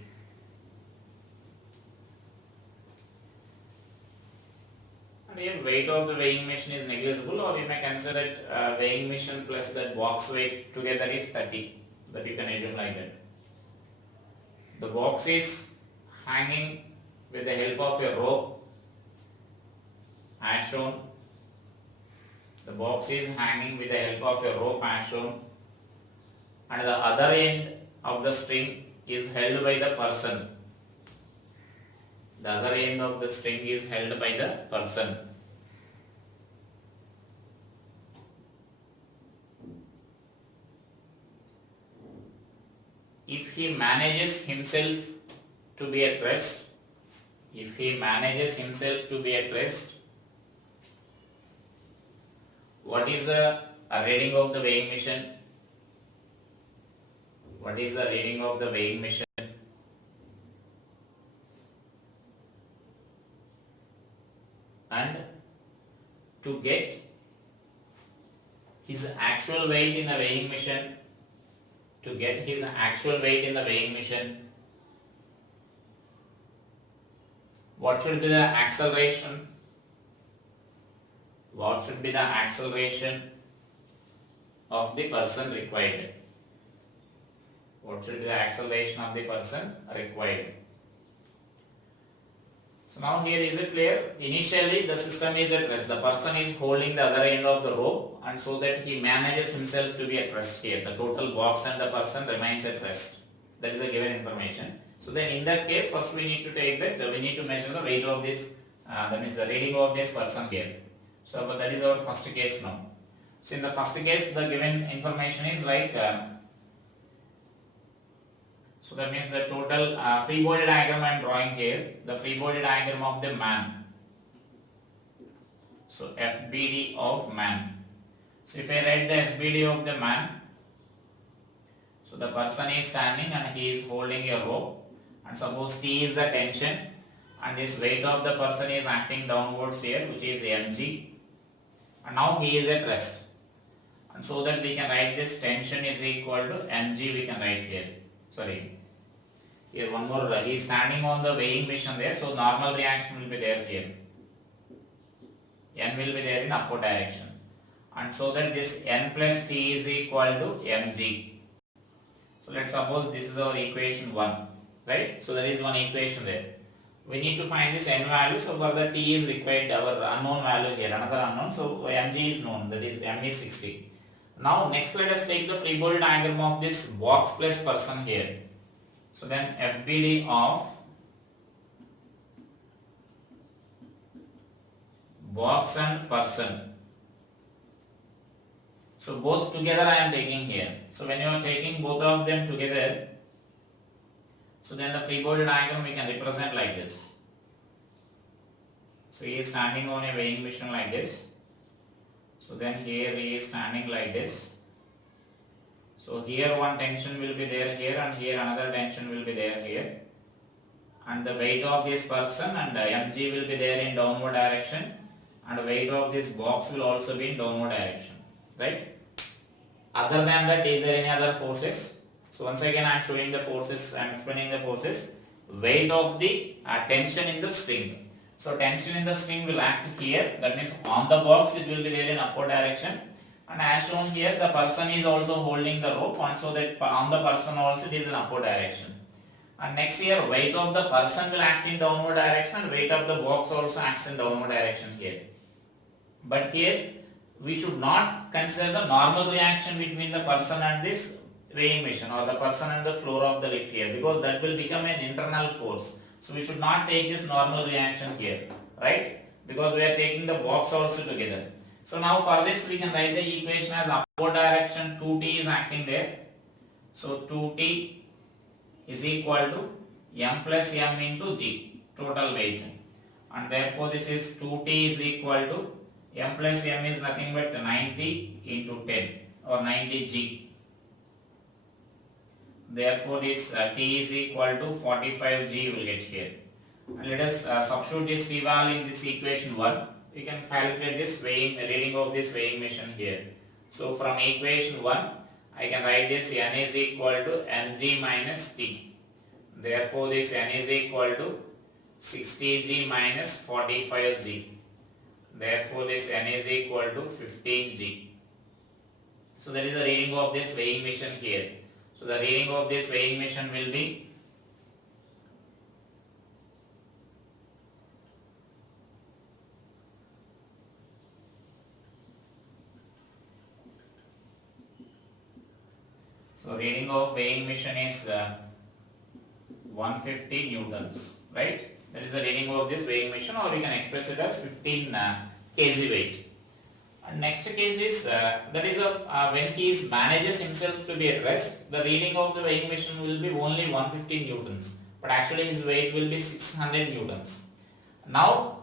And here weight of the weighing machine is negligible, or you may consider it weighing machine plus that box weight together is 30, that you can assume like that. The box is hanging with the help of a rope as shown. The box is hanging with the help of a rope as shown, and the other end of the string is held by the person. The other end of the string is held by the person. If he manages himself to be at rest, what is the reading of the weighing machine? And to get his actual weight in the weighing machine, what should be the acceleration? Of the person required? So now here is it clear? Initially the system is at rest. The person is holding the other end of the rope, and so that he manages himself to be at rest here. The total box and the person remains at rest. That is the given information. So then in that case, first we need to take that, we need to measure the weight of this, that means the reading of this person here. So but that is our first case now. So in the first case, the given information is like, so that means the total free body diagram I am drawing here, the free body diagram of the man. So FBD of man. So if I write the FBD of the man, so the person is standing and he is holding a rope, and suppose T is the tension and this weight of the person is acting downwards here, which is mg, and now he is at rest, and so that we can write this tension is equal to mg, we can write here, sorry, here one more, he is standing on the weighing machine there, so normal reaction will be there here, n will be there in upward direction, and so that this n plus T is equal to mg. So let's suppose this is our equation 1, right? So there is one equation there. We need to find this n value, so for the T is required our unknown value here, another unknown, so mg is known, that is m is 60. Now next let us take the free body diagram of this box plus person here. So then FBD of box and person. So both together I am taking here. So when you are taking both of them together, so then the free body diagram we can represent like this. So he is standing on a weighing machine like this. So then here he is standing like this. So here one tension will be there here, and here another tension will be there here. And the weight of this person and mg will be there in downward direction, and the weight of this box will also be in downward direction, right? Other than that, is there any other forces? So once again I am showing the forces, I am explaining the forces. Weight of the tension in the string. So tension in the string will act here, that means on the box it will be there in upward direction, and as shown here the person is also holding the rope, and so that on the person also it is in upward direction. And next here weight of the person will act in downward direction, and weight of the box also acts in downward direction here. But here we should not consider the normal reaction between the person and this weighing machine, or the person and the floor of the lift here, because that will become an internal force. So we should not take this normal reaction here, right? Because we are taking the box also together. So now for this we can write the equation as upward direction 2T is acting there. So 2T is equal to m plus m into g, total weight. And therefore this is 2T is equal to m plus m is nothing but 90 into 10, or 90 g. Therefore this T is equal to 45 g will get here. And let us substitute this T value in this equation 1. We can calculate this reading of this weighing machine here. So from equation 1 I can write this n is equal to mg minus T. Therefore this n is equal to 60g minus 45g. Therefore this n is equal to 15g. So that is the reading of this weighing machine here. So the reading of this weighing machine will be reading of weighing machine is 150 newtons, right? That is the reading of this weighing machine, or we can express it as 15 kg weight. And next case is that is when he manages himself to be at rest, the reading of the weighing machine will be only 150 newtons, but actually his weight will be 600 newtons. Now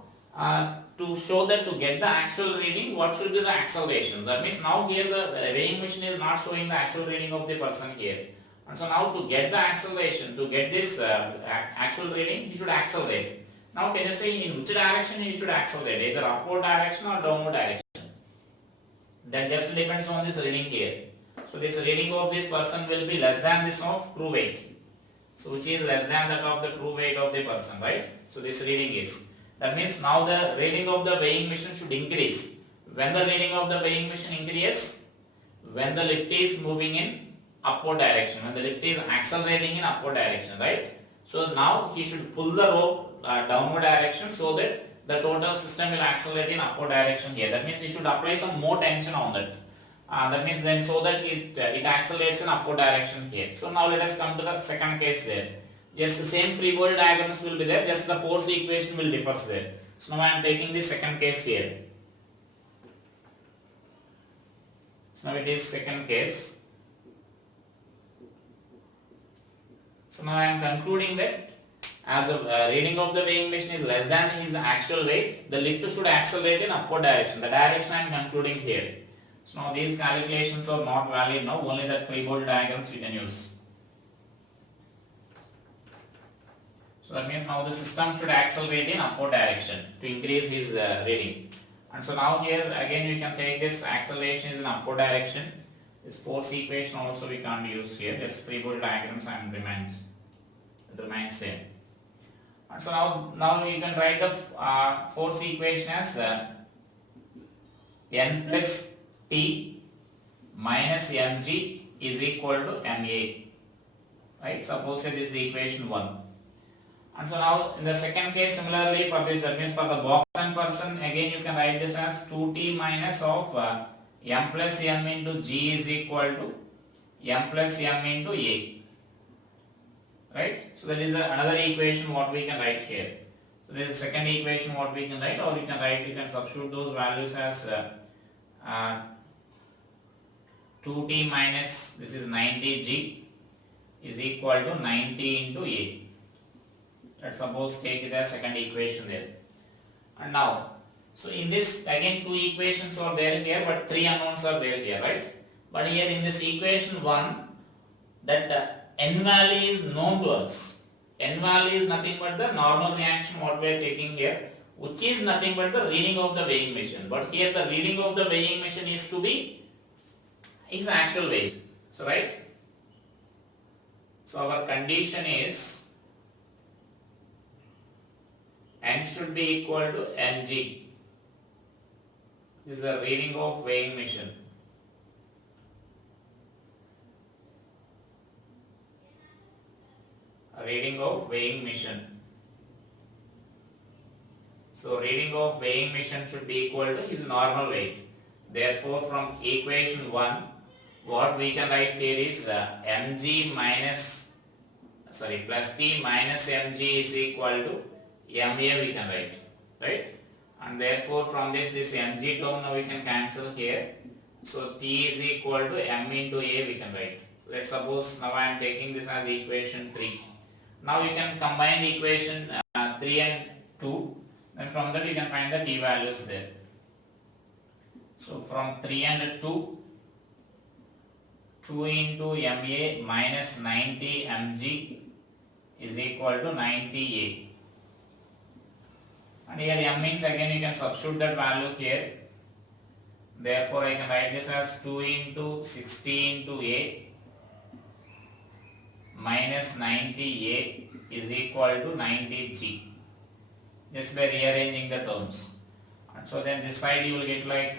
to show that, to get the actual reading, what should be the acceleration? That means now here the weighing machine is not showing the actual reading of the person here. And so now to get the acceleration, to get this actual reading, he should accelerate. Now can you say in which direction he should accelerate, either upward direction or downward direction? That just depends on this reading here. So this reading of this person will be less than this of true weight. So which is less than that of the true weight of the person, right? So this reading is. That means now the reading of the weighing machine should increase. When the reading of the weighing machine increases, when the lift is moving in upward direction, when the lift is accelerating in upward direction, right? So now he should pull the rope downward direction so that the total system will accelerate in upward direction here. That means he should apply some more tension on that. That means then so that it accelerates in upward direction here. So now let us come to the second case there. Yes, the same free body diagrams will be there, just the force equation will differ there. So now I am taking the second case here. So now it is second case. So now I am concluding that as a reading of the weighing machine is less than his actual weight, the lift should accelerate in upward direction. The direction I am concluding here. So now these calculations are not valid now, only that free body diagrams you can use. So that means now the system should accelerate in upward direction to increase his reading. And so now here again we can take this acceleration is in upward direction. This force equation also we can't use here, just free body diagrams and remains same. And so now you can write the force equation as N plus T minus mg is equal to ma. Right? Suppose this is equation 1. And so now in the second case similarly for this, that means for the box and person, again you can write this as 2t minus of m plus m into g is equal to m plus m into a. Right? So that is another equation what we can write here. So there is a second equation what we can write, or you can substitute those values as 2t minus this is 90g is equal to 90 into a. Let's suppose take it as second equation there. And now, so in this again two equations are there here, but three unknowns are there here, right? But here in this equation 1, that n value is known to us. N value is nothing but the normal reaction what we are taking here, which is nothing but the reading of the weighing machine. But here the reading of the weighing machine is to be is actual weight. So right? So our condition is n should be equal to mg. This is the reading of weighing machine. Reading of weighing machine. So reading of weighing machine should be equal to his normal weight. Therefore from equation 1, what we can write here is mg plus t minus mg is equal to ma we can write, right? And therefore from this mg term now we can cancel here. So t is equal to m into a we can write. So let's suppose now I am taking this as equation 3. Now you can combine the equation 3 and 2, then from that you can find the t values there. So from 3 and 2 into ma minus 90 mg is equal to 90a. And here m means again you can substitute that value here. Therefore I can write this as 2 into 60 into a minus 90a is equal to 90g. Just by rearranging the terms. And so then this side you will get like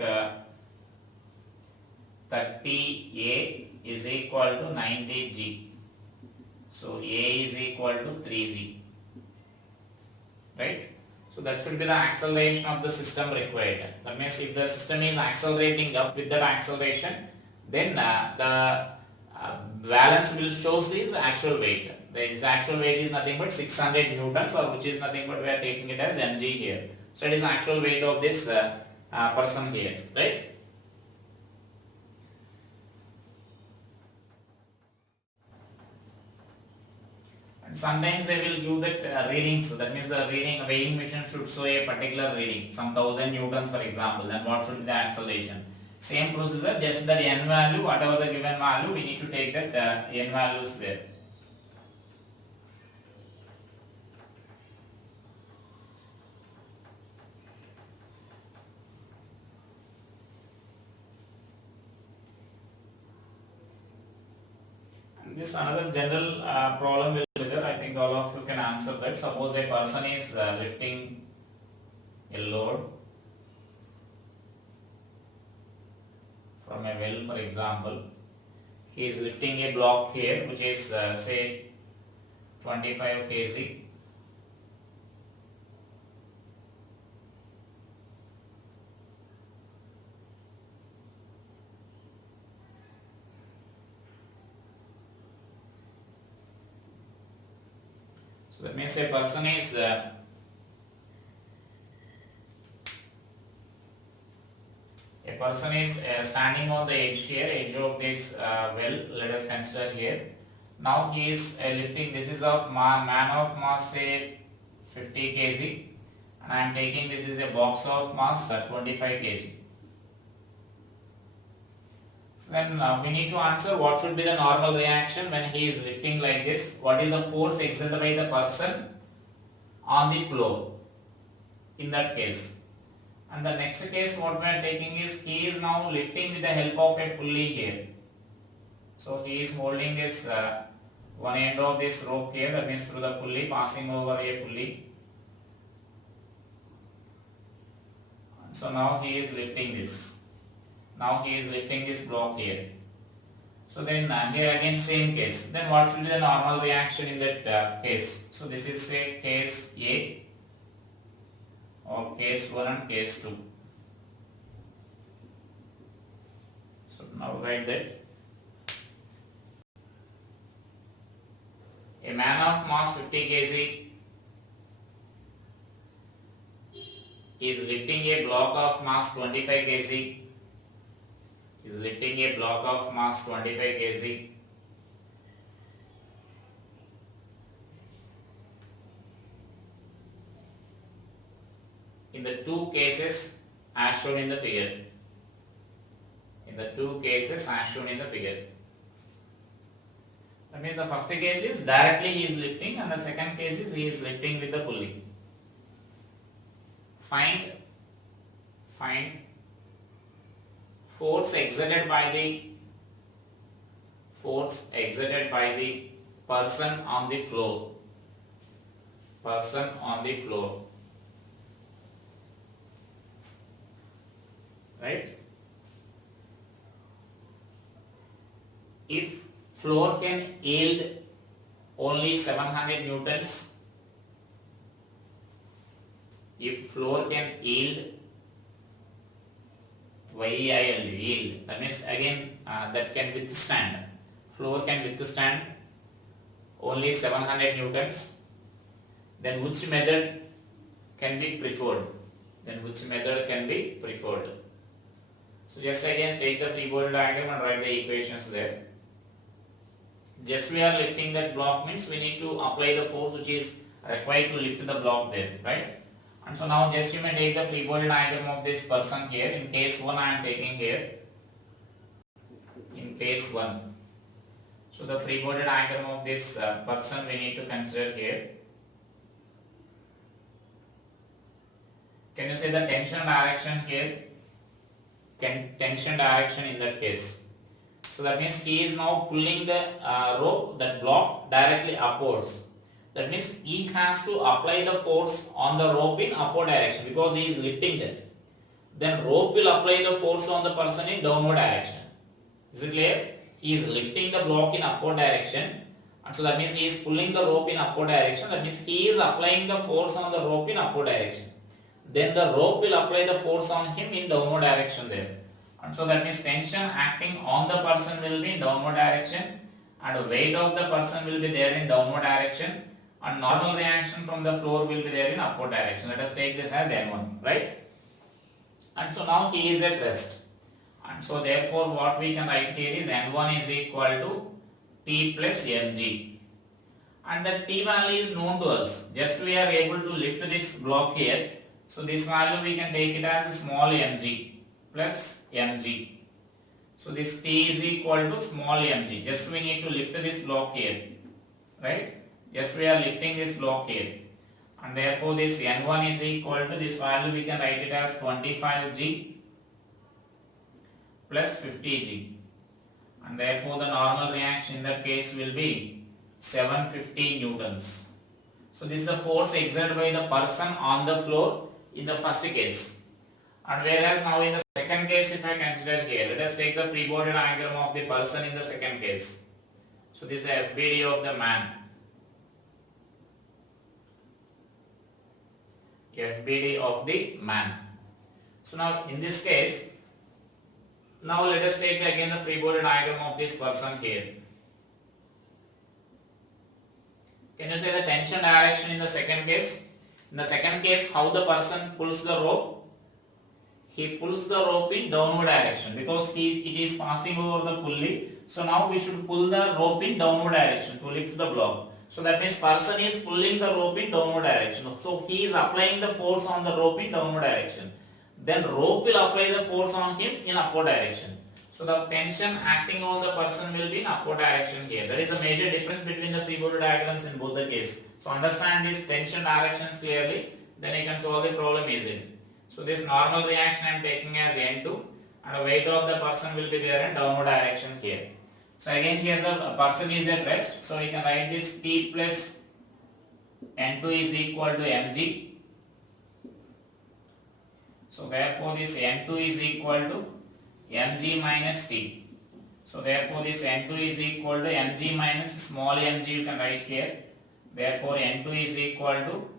30a is equal to 90g. So a is equal to 3g. Right? So that should be the acceleration of the system required. That means if the system is accelerating up with that acceleration, then the balance will show this actual weight. This actual weight is nothing but 600 newtons, or which is nothing but we are taking it as mg here. So it is actual weight of this person here, right? And sometimes they will give that readings. That means the weighing machine should show a particular reading, some 1000 newtons for example. Then what should be the acceleration? Same procedure, just that n value, whatever the given value, we need to take that n values there. This another general problem will be there. I think all of you can answer that. Suppose a person is lifting a load from a well, for example. He is lifting a block here, which is say 25 kg. So that means a person is standing on the edge here, edge of this well. Let us consider here. Now he is lifting. This is of man of mass say 50 kg, and I am taking this is a box of mass 25 kg. So then we need to answer what should be the normal reaction when he is lifting like this. What is the force exerted by the person on the floor in that case? And the next case what we are taking is he is now lifting with the help of a pulley here. So he is holding this one end of this rope here, that means through the pulley, passing over a pulley. So now he is lifting this. Now he is lifting this block here. So then here again same case. Then what should be the normal reaction in that case? So this is say case A, or case 1 and case 2. So now write that. A man of mass 50 kg is lifting a block of mass 25 kg. Is lifting a block of mass 25 kg. In the two cases as shown in the figure. In the two cases as shown in the figure. That means the first case is directly he is lifting, and the second case is he is lifting with the pulley. Find force exerted by the person on the floor. Person on the floor. Right? If floor can yield only 700 newtons, if floor can yield yield, that means again that can withstand, floor can withstand only 700 newtons, then which method can be preferred? So just again take the free body diagram and write the equations there. Just we are lifting that block means we need to apply the force which is required to lift the block there, right? And so now just you may take the free body diagram of this person here. In case 1 I am taking here. In case 1. So the free body diagram of this person we need to consider here. Can you say the tension direction here? Tension direction in that case. So that means he is now pulling the rope, that block directly upwards. That means he has to apply the force on the rope in upward direction because he is lifting that. Then rope will apply the force on the person in downward direction. Is it clear? He is lifting the block in upward direction, and so that means he is pulling the rope in upward direction. That means he is applying the force on the rope in upward direction. Then the rope will apply the force on him in downward direction there. And so that means tension acting on the person will be in downward direction, and the weight of the person will be there in downward direction, and normal reaction from the floor will be there in upward direction. Let us take this as N1, right? And so now he is at rest. And so therefore what we can write here is N1 is equal to T plus mg. And the T value is known to us. Just we are able to lift this block here. So this value we can take it as a small mg plus mg. So this T is equal to small mg. Just we need to lift this block here, right? Just we are lifting this block here, and therefore this N1 is equal to this value we can write it as 25g plus 50g, and therefore the normal reaction in that case will be 750 newtons. So this is the force exerted by the person on the floor in the first case, and whereas now in the second case if I consider here, let us take the free body diagram of the person in the second case. So this is the FBD of the man. FBD of the man. So now in this case, now let us take again the free body diagram of this person here. Can you say the tension direction in the second case? In the second case, how the person pulls the rope? He pulls the rope in downward direction because it is passing over the pulley. So now we should pull the rope in downward direction to lift the block. So that means person is pulling the rope in downward direction. So he is applying the force on the rope in downward direction. Then rope will apply the force on him in upward direction. So the tension acting on the person will be in upward direction here. That is a major difference between the free body diagrams in both the cases. So understand these tension directions clearly, then you can solve the problem easily. So this normal reaction I am taking as N2 and the weight of the person will be there in downward direction here. So again here the person is at rest. So we can write this T plus N2 is equal to mg. So therefore this N2 is equal to mg minus T. So therefore this N2 is equal to mg minus small mg you can write here. Therefore N2 is equal to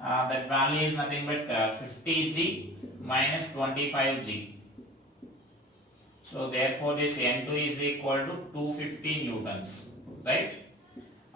that value is nothing but 50g minus 25g. So therefore this N2 is equal to 250 newtons, right?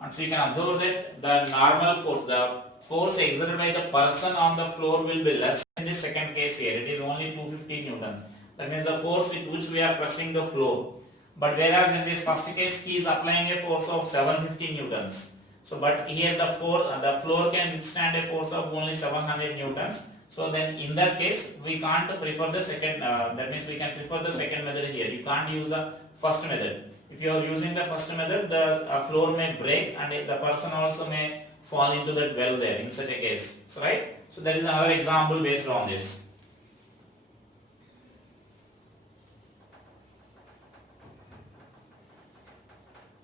And so you can observe that the normal force, the force exerted by the person on the floor will be less in the second case here. It is only 250 newtons. That means the force with which we are pressing the floor. But whereas in this first case he is applying a force of 750 newtons. So but here the floor can withstand a force of only 700 newtons. So then in that case we can't prefer the second, that means we can prefer the second method here. You can't use the first method. If you are using the first method, the floor may break and the person also may fall into that well there in such a case. So right? So that is another example based on this.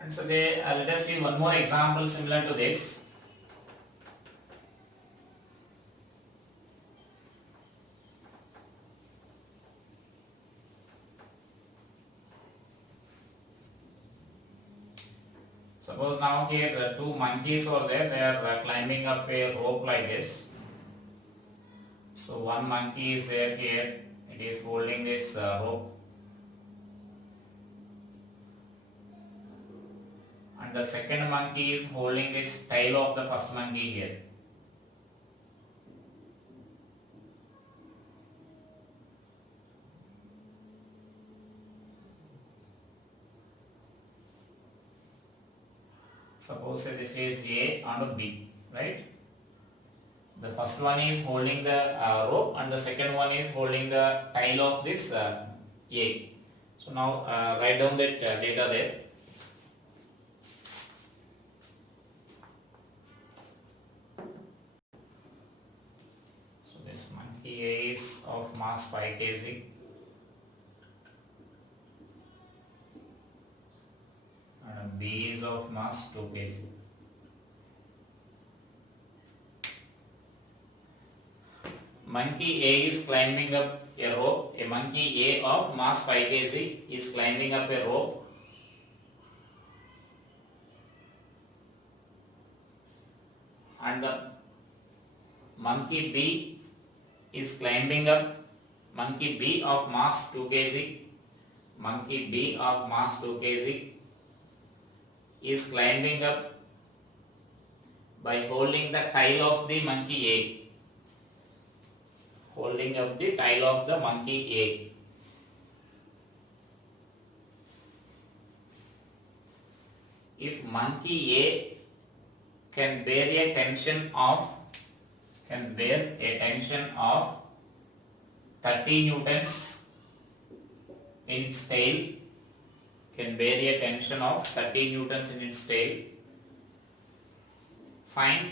And so let us see one more example similar to this. Suppose now here two monkeys are there, they are climbing up a rope like this. So one monkey is there here, it is holding this rope. And the second monkey is holding this tail of the first monkey here. Suppose this is A and B, right? The first one is holding the rope and the second one is holding the tail of this A. So now write down that data there. So this monkey A is of mass 5 kg. And B is of mass 2 kg. Monkey A is climbing up a rope. A monkey A of mass 5 kg is climbing up a rope. And the monkey B is climbing up. Monkey B of mass 2 kg. Monkey B of mass 2 kg is climbing up by holding the tail of the monkey A. Holding up the tail of the monkey A. If monkey A can bear a tension of 30 newtons in its tail, can bear a tension of 30 newtons in its tail, find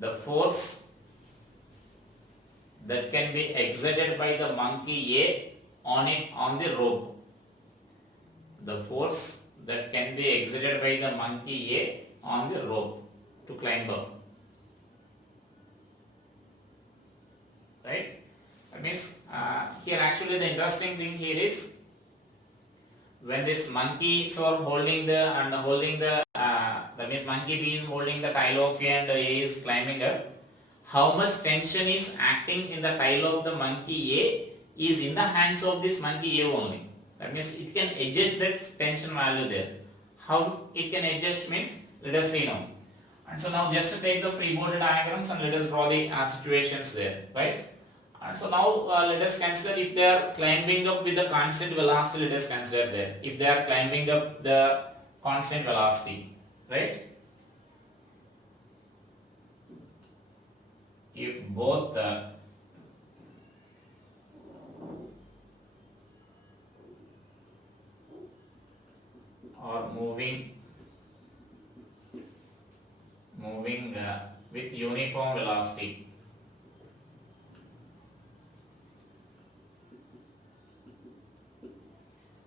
the force that can be exerted by the monkey A on the rope. The force that can be exerted by the monkey A on the rope to climb up. Right? That means here actually the interesting thing here is when this monkey is holding that means monkey B is holding the tail of A and A is climbing up. How much tension is acting in the tail of the monkey A is in the hands of this monkey A only. That means it can adjust that tension value there. How it can adjust means Let us see now. And so now just take the free body diagrams and let us draw the situations there, right? And so now let us consider if they are climbing up with the constant velocity, let us consider there. If they are climbing up the constant velocity, right? If both are moving with uniform velocity,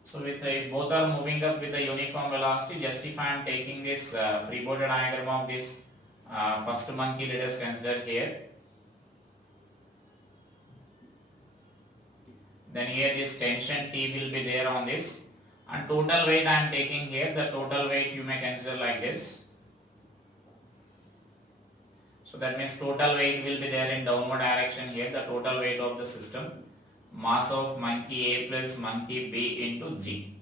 so if both are moving up with a uniform velocity, just if I am taking this free body diagram of this first monkey, let us consider here. Then here this tension T will be there on this, and total weight I am taking here. The total weight you may consider like this. So that means total weight will be there in downward direction here. The total weight of the system, mass of monkey A plus monkey B into G.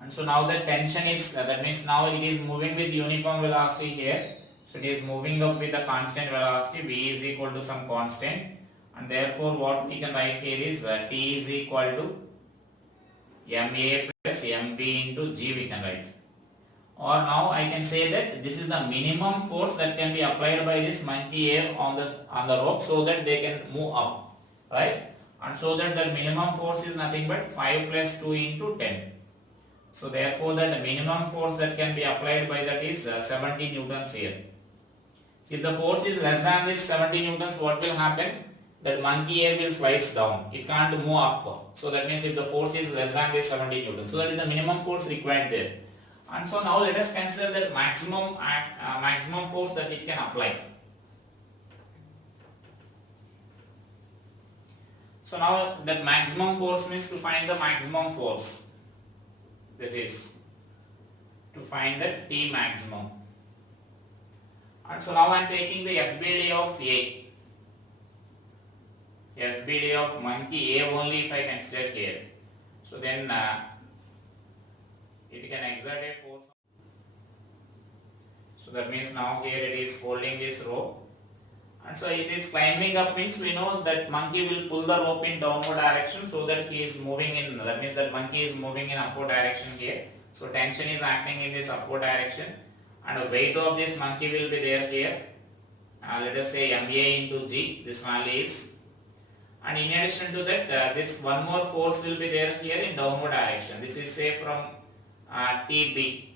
And so now the tension is, that means now it is moving with uniform velocity here. So it is moving up with a constant velocity. V is equal to some constant. And therefore what we can write here is T is equal to MA plus MB into G we can write. Or now I can say that this is the minimum force that can be applied by this monkey A on the rope so that they can move up, right? And so that the minimum force is nothing but 5 plus 2 into 10. So therefore that minimum force that can be applied by that is 70 newtons here. So if the force is less than this 70 newtons, what will happen? That monkey A will slide down. It can't move up. So that means if the force is less than this 70 newtons. So that is the minimum force required there. And so now let us consider the maximum force that it can apply. So now that maximum force means to find the maximum force. This is to find the T maximum. And so now I am taking the FBD of A. FBD of monkey A only if I consider here. So then it can exert a force. So that means now here it is holding this rope. And so it is climbing up means we know that monkey will pull the rope in downward direction so that he is moving in, that means that monkey is moving in upward direction here. So tension is acting in this upward direction and the weight of this monkey will be there here. Let us say MA into G, this value is. And in addition to that, this one more force will be there here in downward direction. This is say from TB,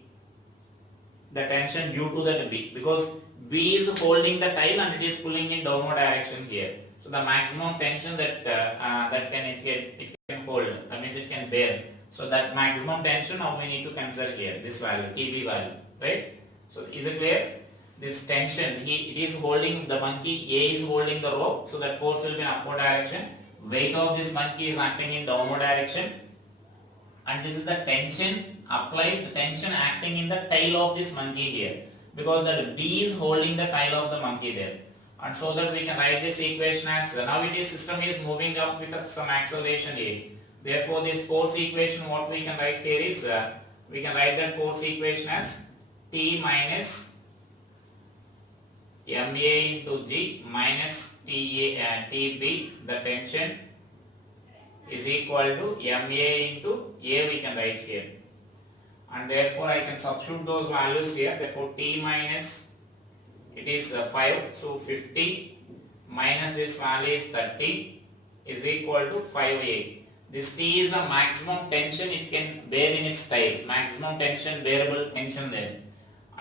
the tension due to that B, because B is holding the tile and it is pulling in downward direction here. So the maximum tension that it can hold, that means it can bear. So that maximum tension now we need to consider here, this value, TB value, right? So is it clear? This tension, it is holding, the monkey A is holding the rope, so that force will be in upward direction. Weight of this monkey is acting in downward direction. And this is the tension applied, the tension acting in the tail of this monkey here. Because that B is holding the tail of the monkey there. And so that we can write this equation as, now it is system is moving up with some acceleration A. Therefore this force equation what we can write here is, we can write that force equation as T minus MA into G minus TB, the tension, is equal to MA into A we can write here. And therefore I can substitute those values here. Therefore T minus, it is 5, so 50 minus this value is 30 is equal to 5A. This T is the maximum tension it can bear in its tail, maximum tension, bearable tension there.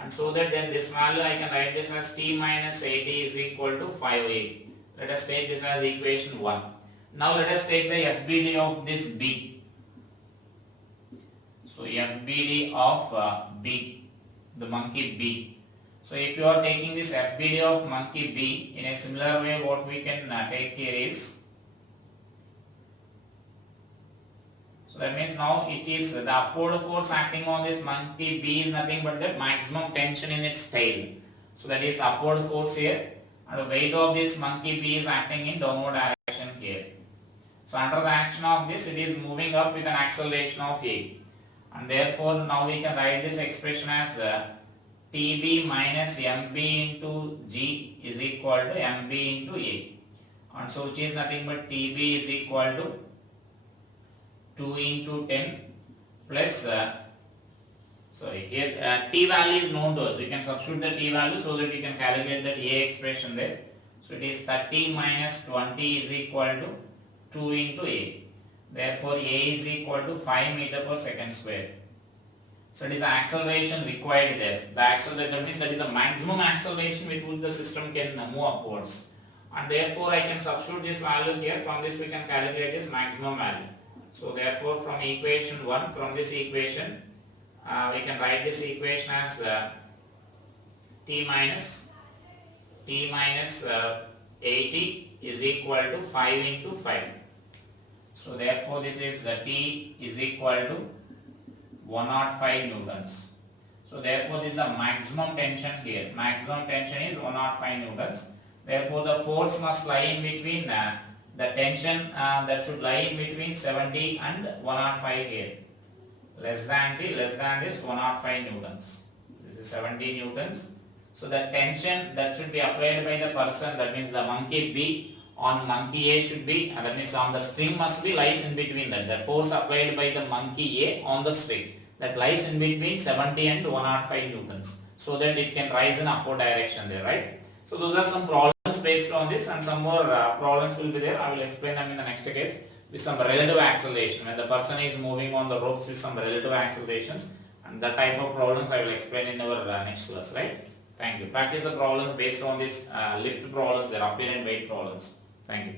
And so that then this value I can write this as T minus 80 is equal to 5A. Let us take this as equation 1. Now let us take the FBD of this B. So FBD of B, the monkey B. So if you are taking this FBD of monkey B, in a similar way what we can take here is, that means now it is the upward force acting on this monkey B is nothing but the maximum tension in its tail. So that is upward force here, and the weight of this monkey B is acting in downward direction here. So under the action of this it is moving up with an acceleration of A. And therefore now we can write this expression as TB minus MB into G is equal to MB into A. And so which is nothing but TB is equal to 2 into 10 plus T value is known to us. We can substitute the T value so that we can calculate that A expression there. So it is 30 minus 20 is equal to 2 into A. Therefore A is equal to 5 meter per second square. So it is the acceleration required there. That means that is the maximum acceleration with which the system can move upwards. And therefore I can substitute this value here. From this we can calculate this maximum value. So therefore from equation 1, from this equation we can write this equation as T minus 80 is equal to 5 into 5. So therefore this is T is equal to 105 newtons. So therefore this is the maximum tension here. Maximum tension is 105 newtons. Therefore the force must lie in between the tension that should lie in between 70 and 105 here. Less than this 105 newtons. This is 70 newtons. So the tension that should be applied by the person, that means the monkey B on monkey A should be, that means on the string must be lies in between that. The force applied by the monkey A on the string that lies in between 70 and 105 newtons, so that it can rise in upward direction there, right? So those are some problems based on this, and some more problems will be there. I will explain them in the next case with some relative acceleration, when the person is moving on the ropes with some relative accelerations, and that type of problems I will explain in our next class, right? Thank you. Practice the problems based on this lift problems, their appear and weight problems. Thank you.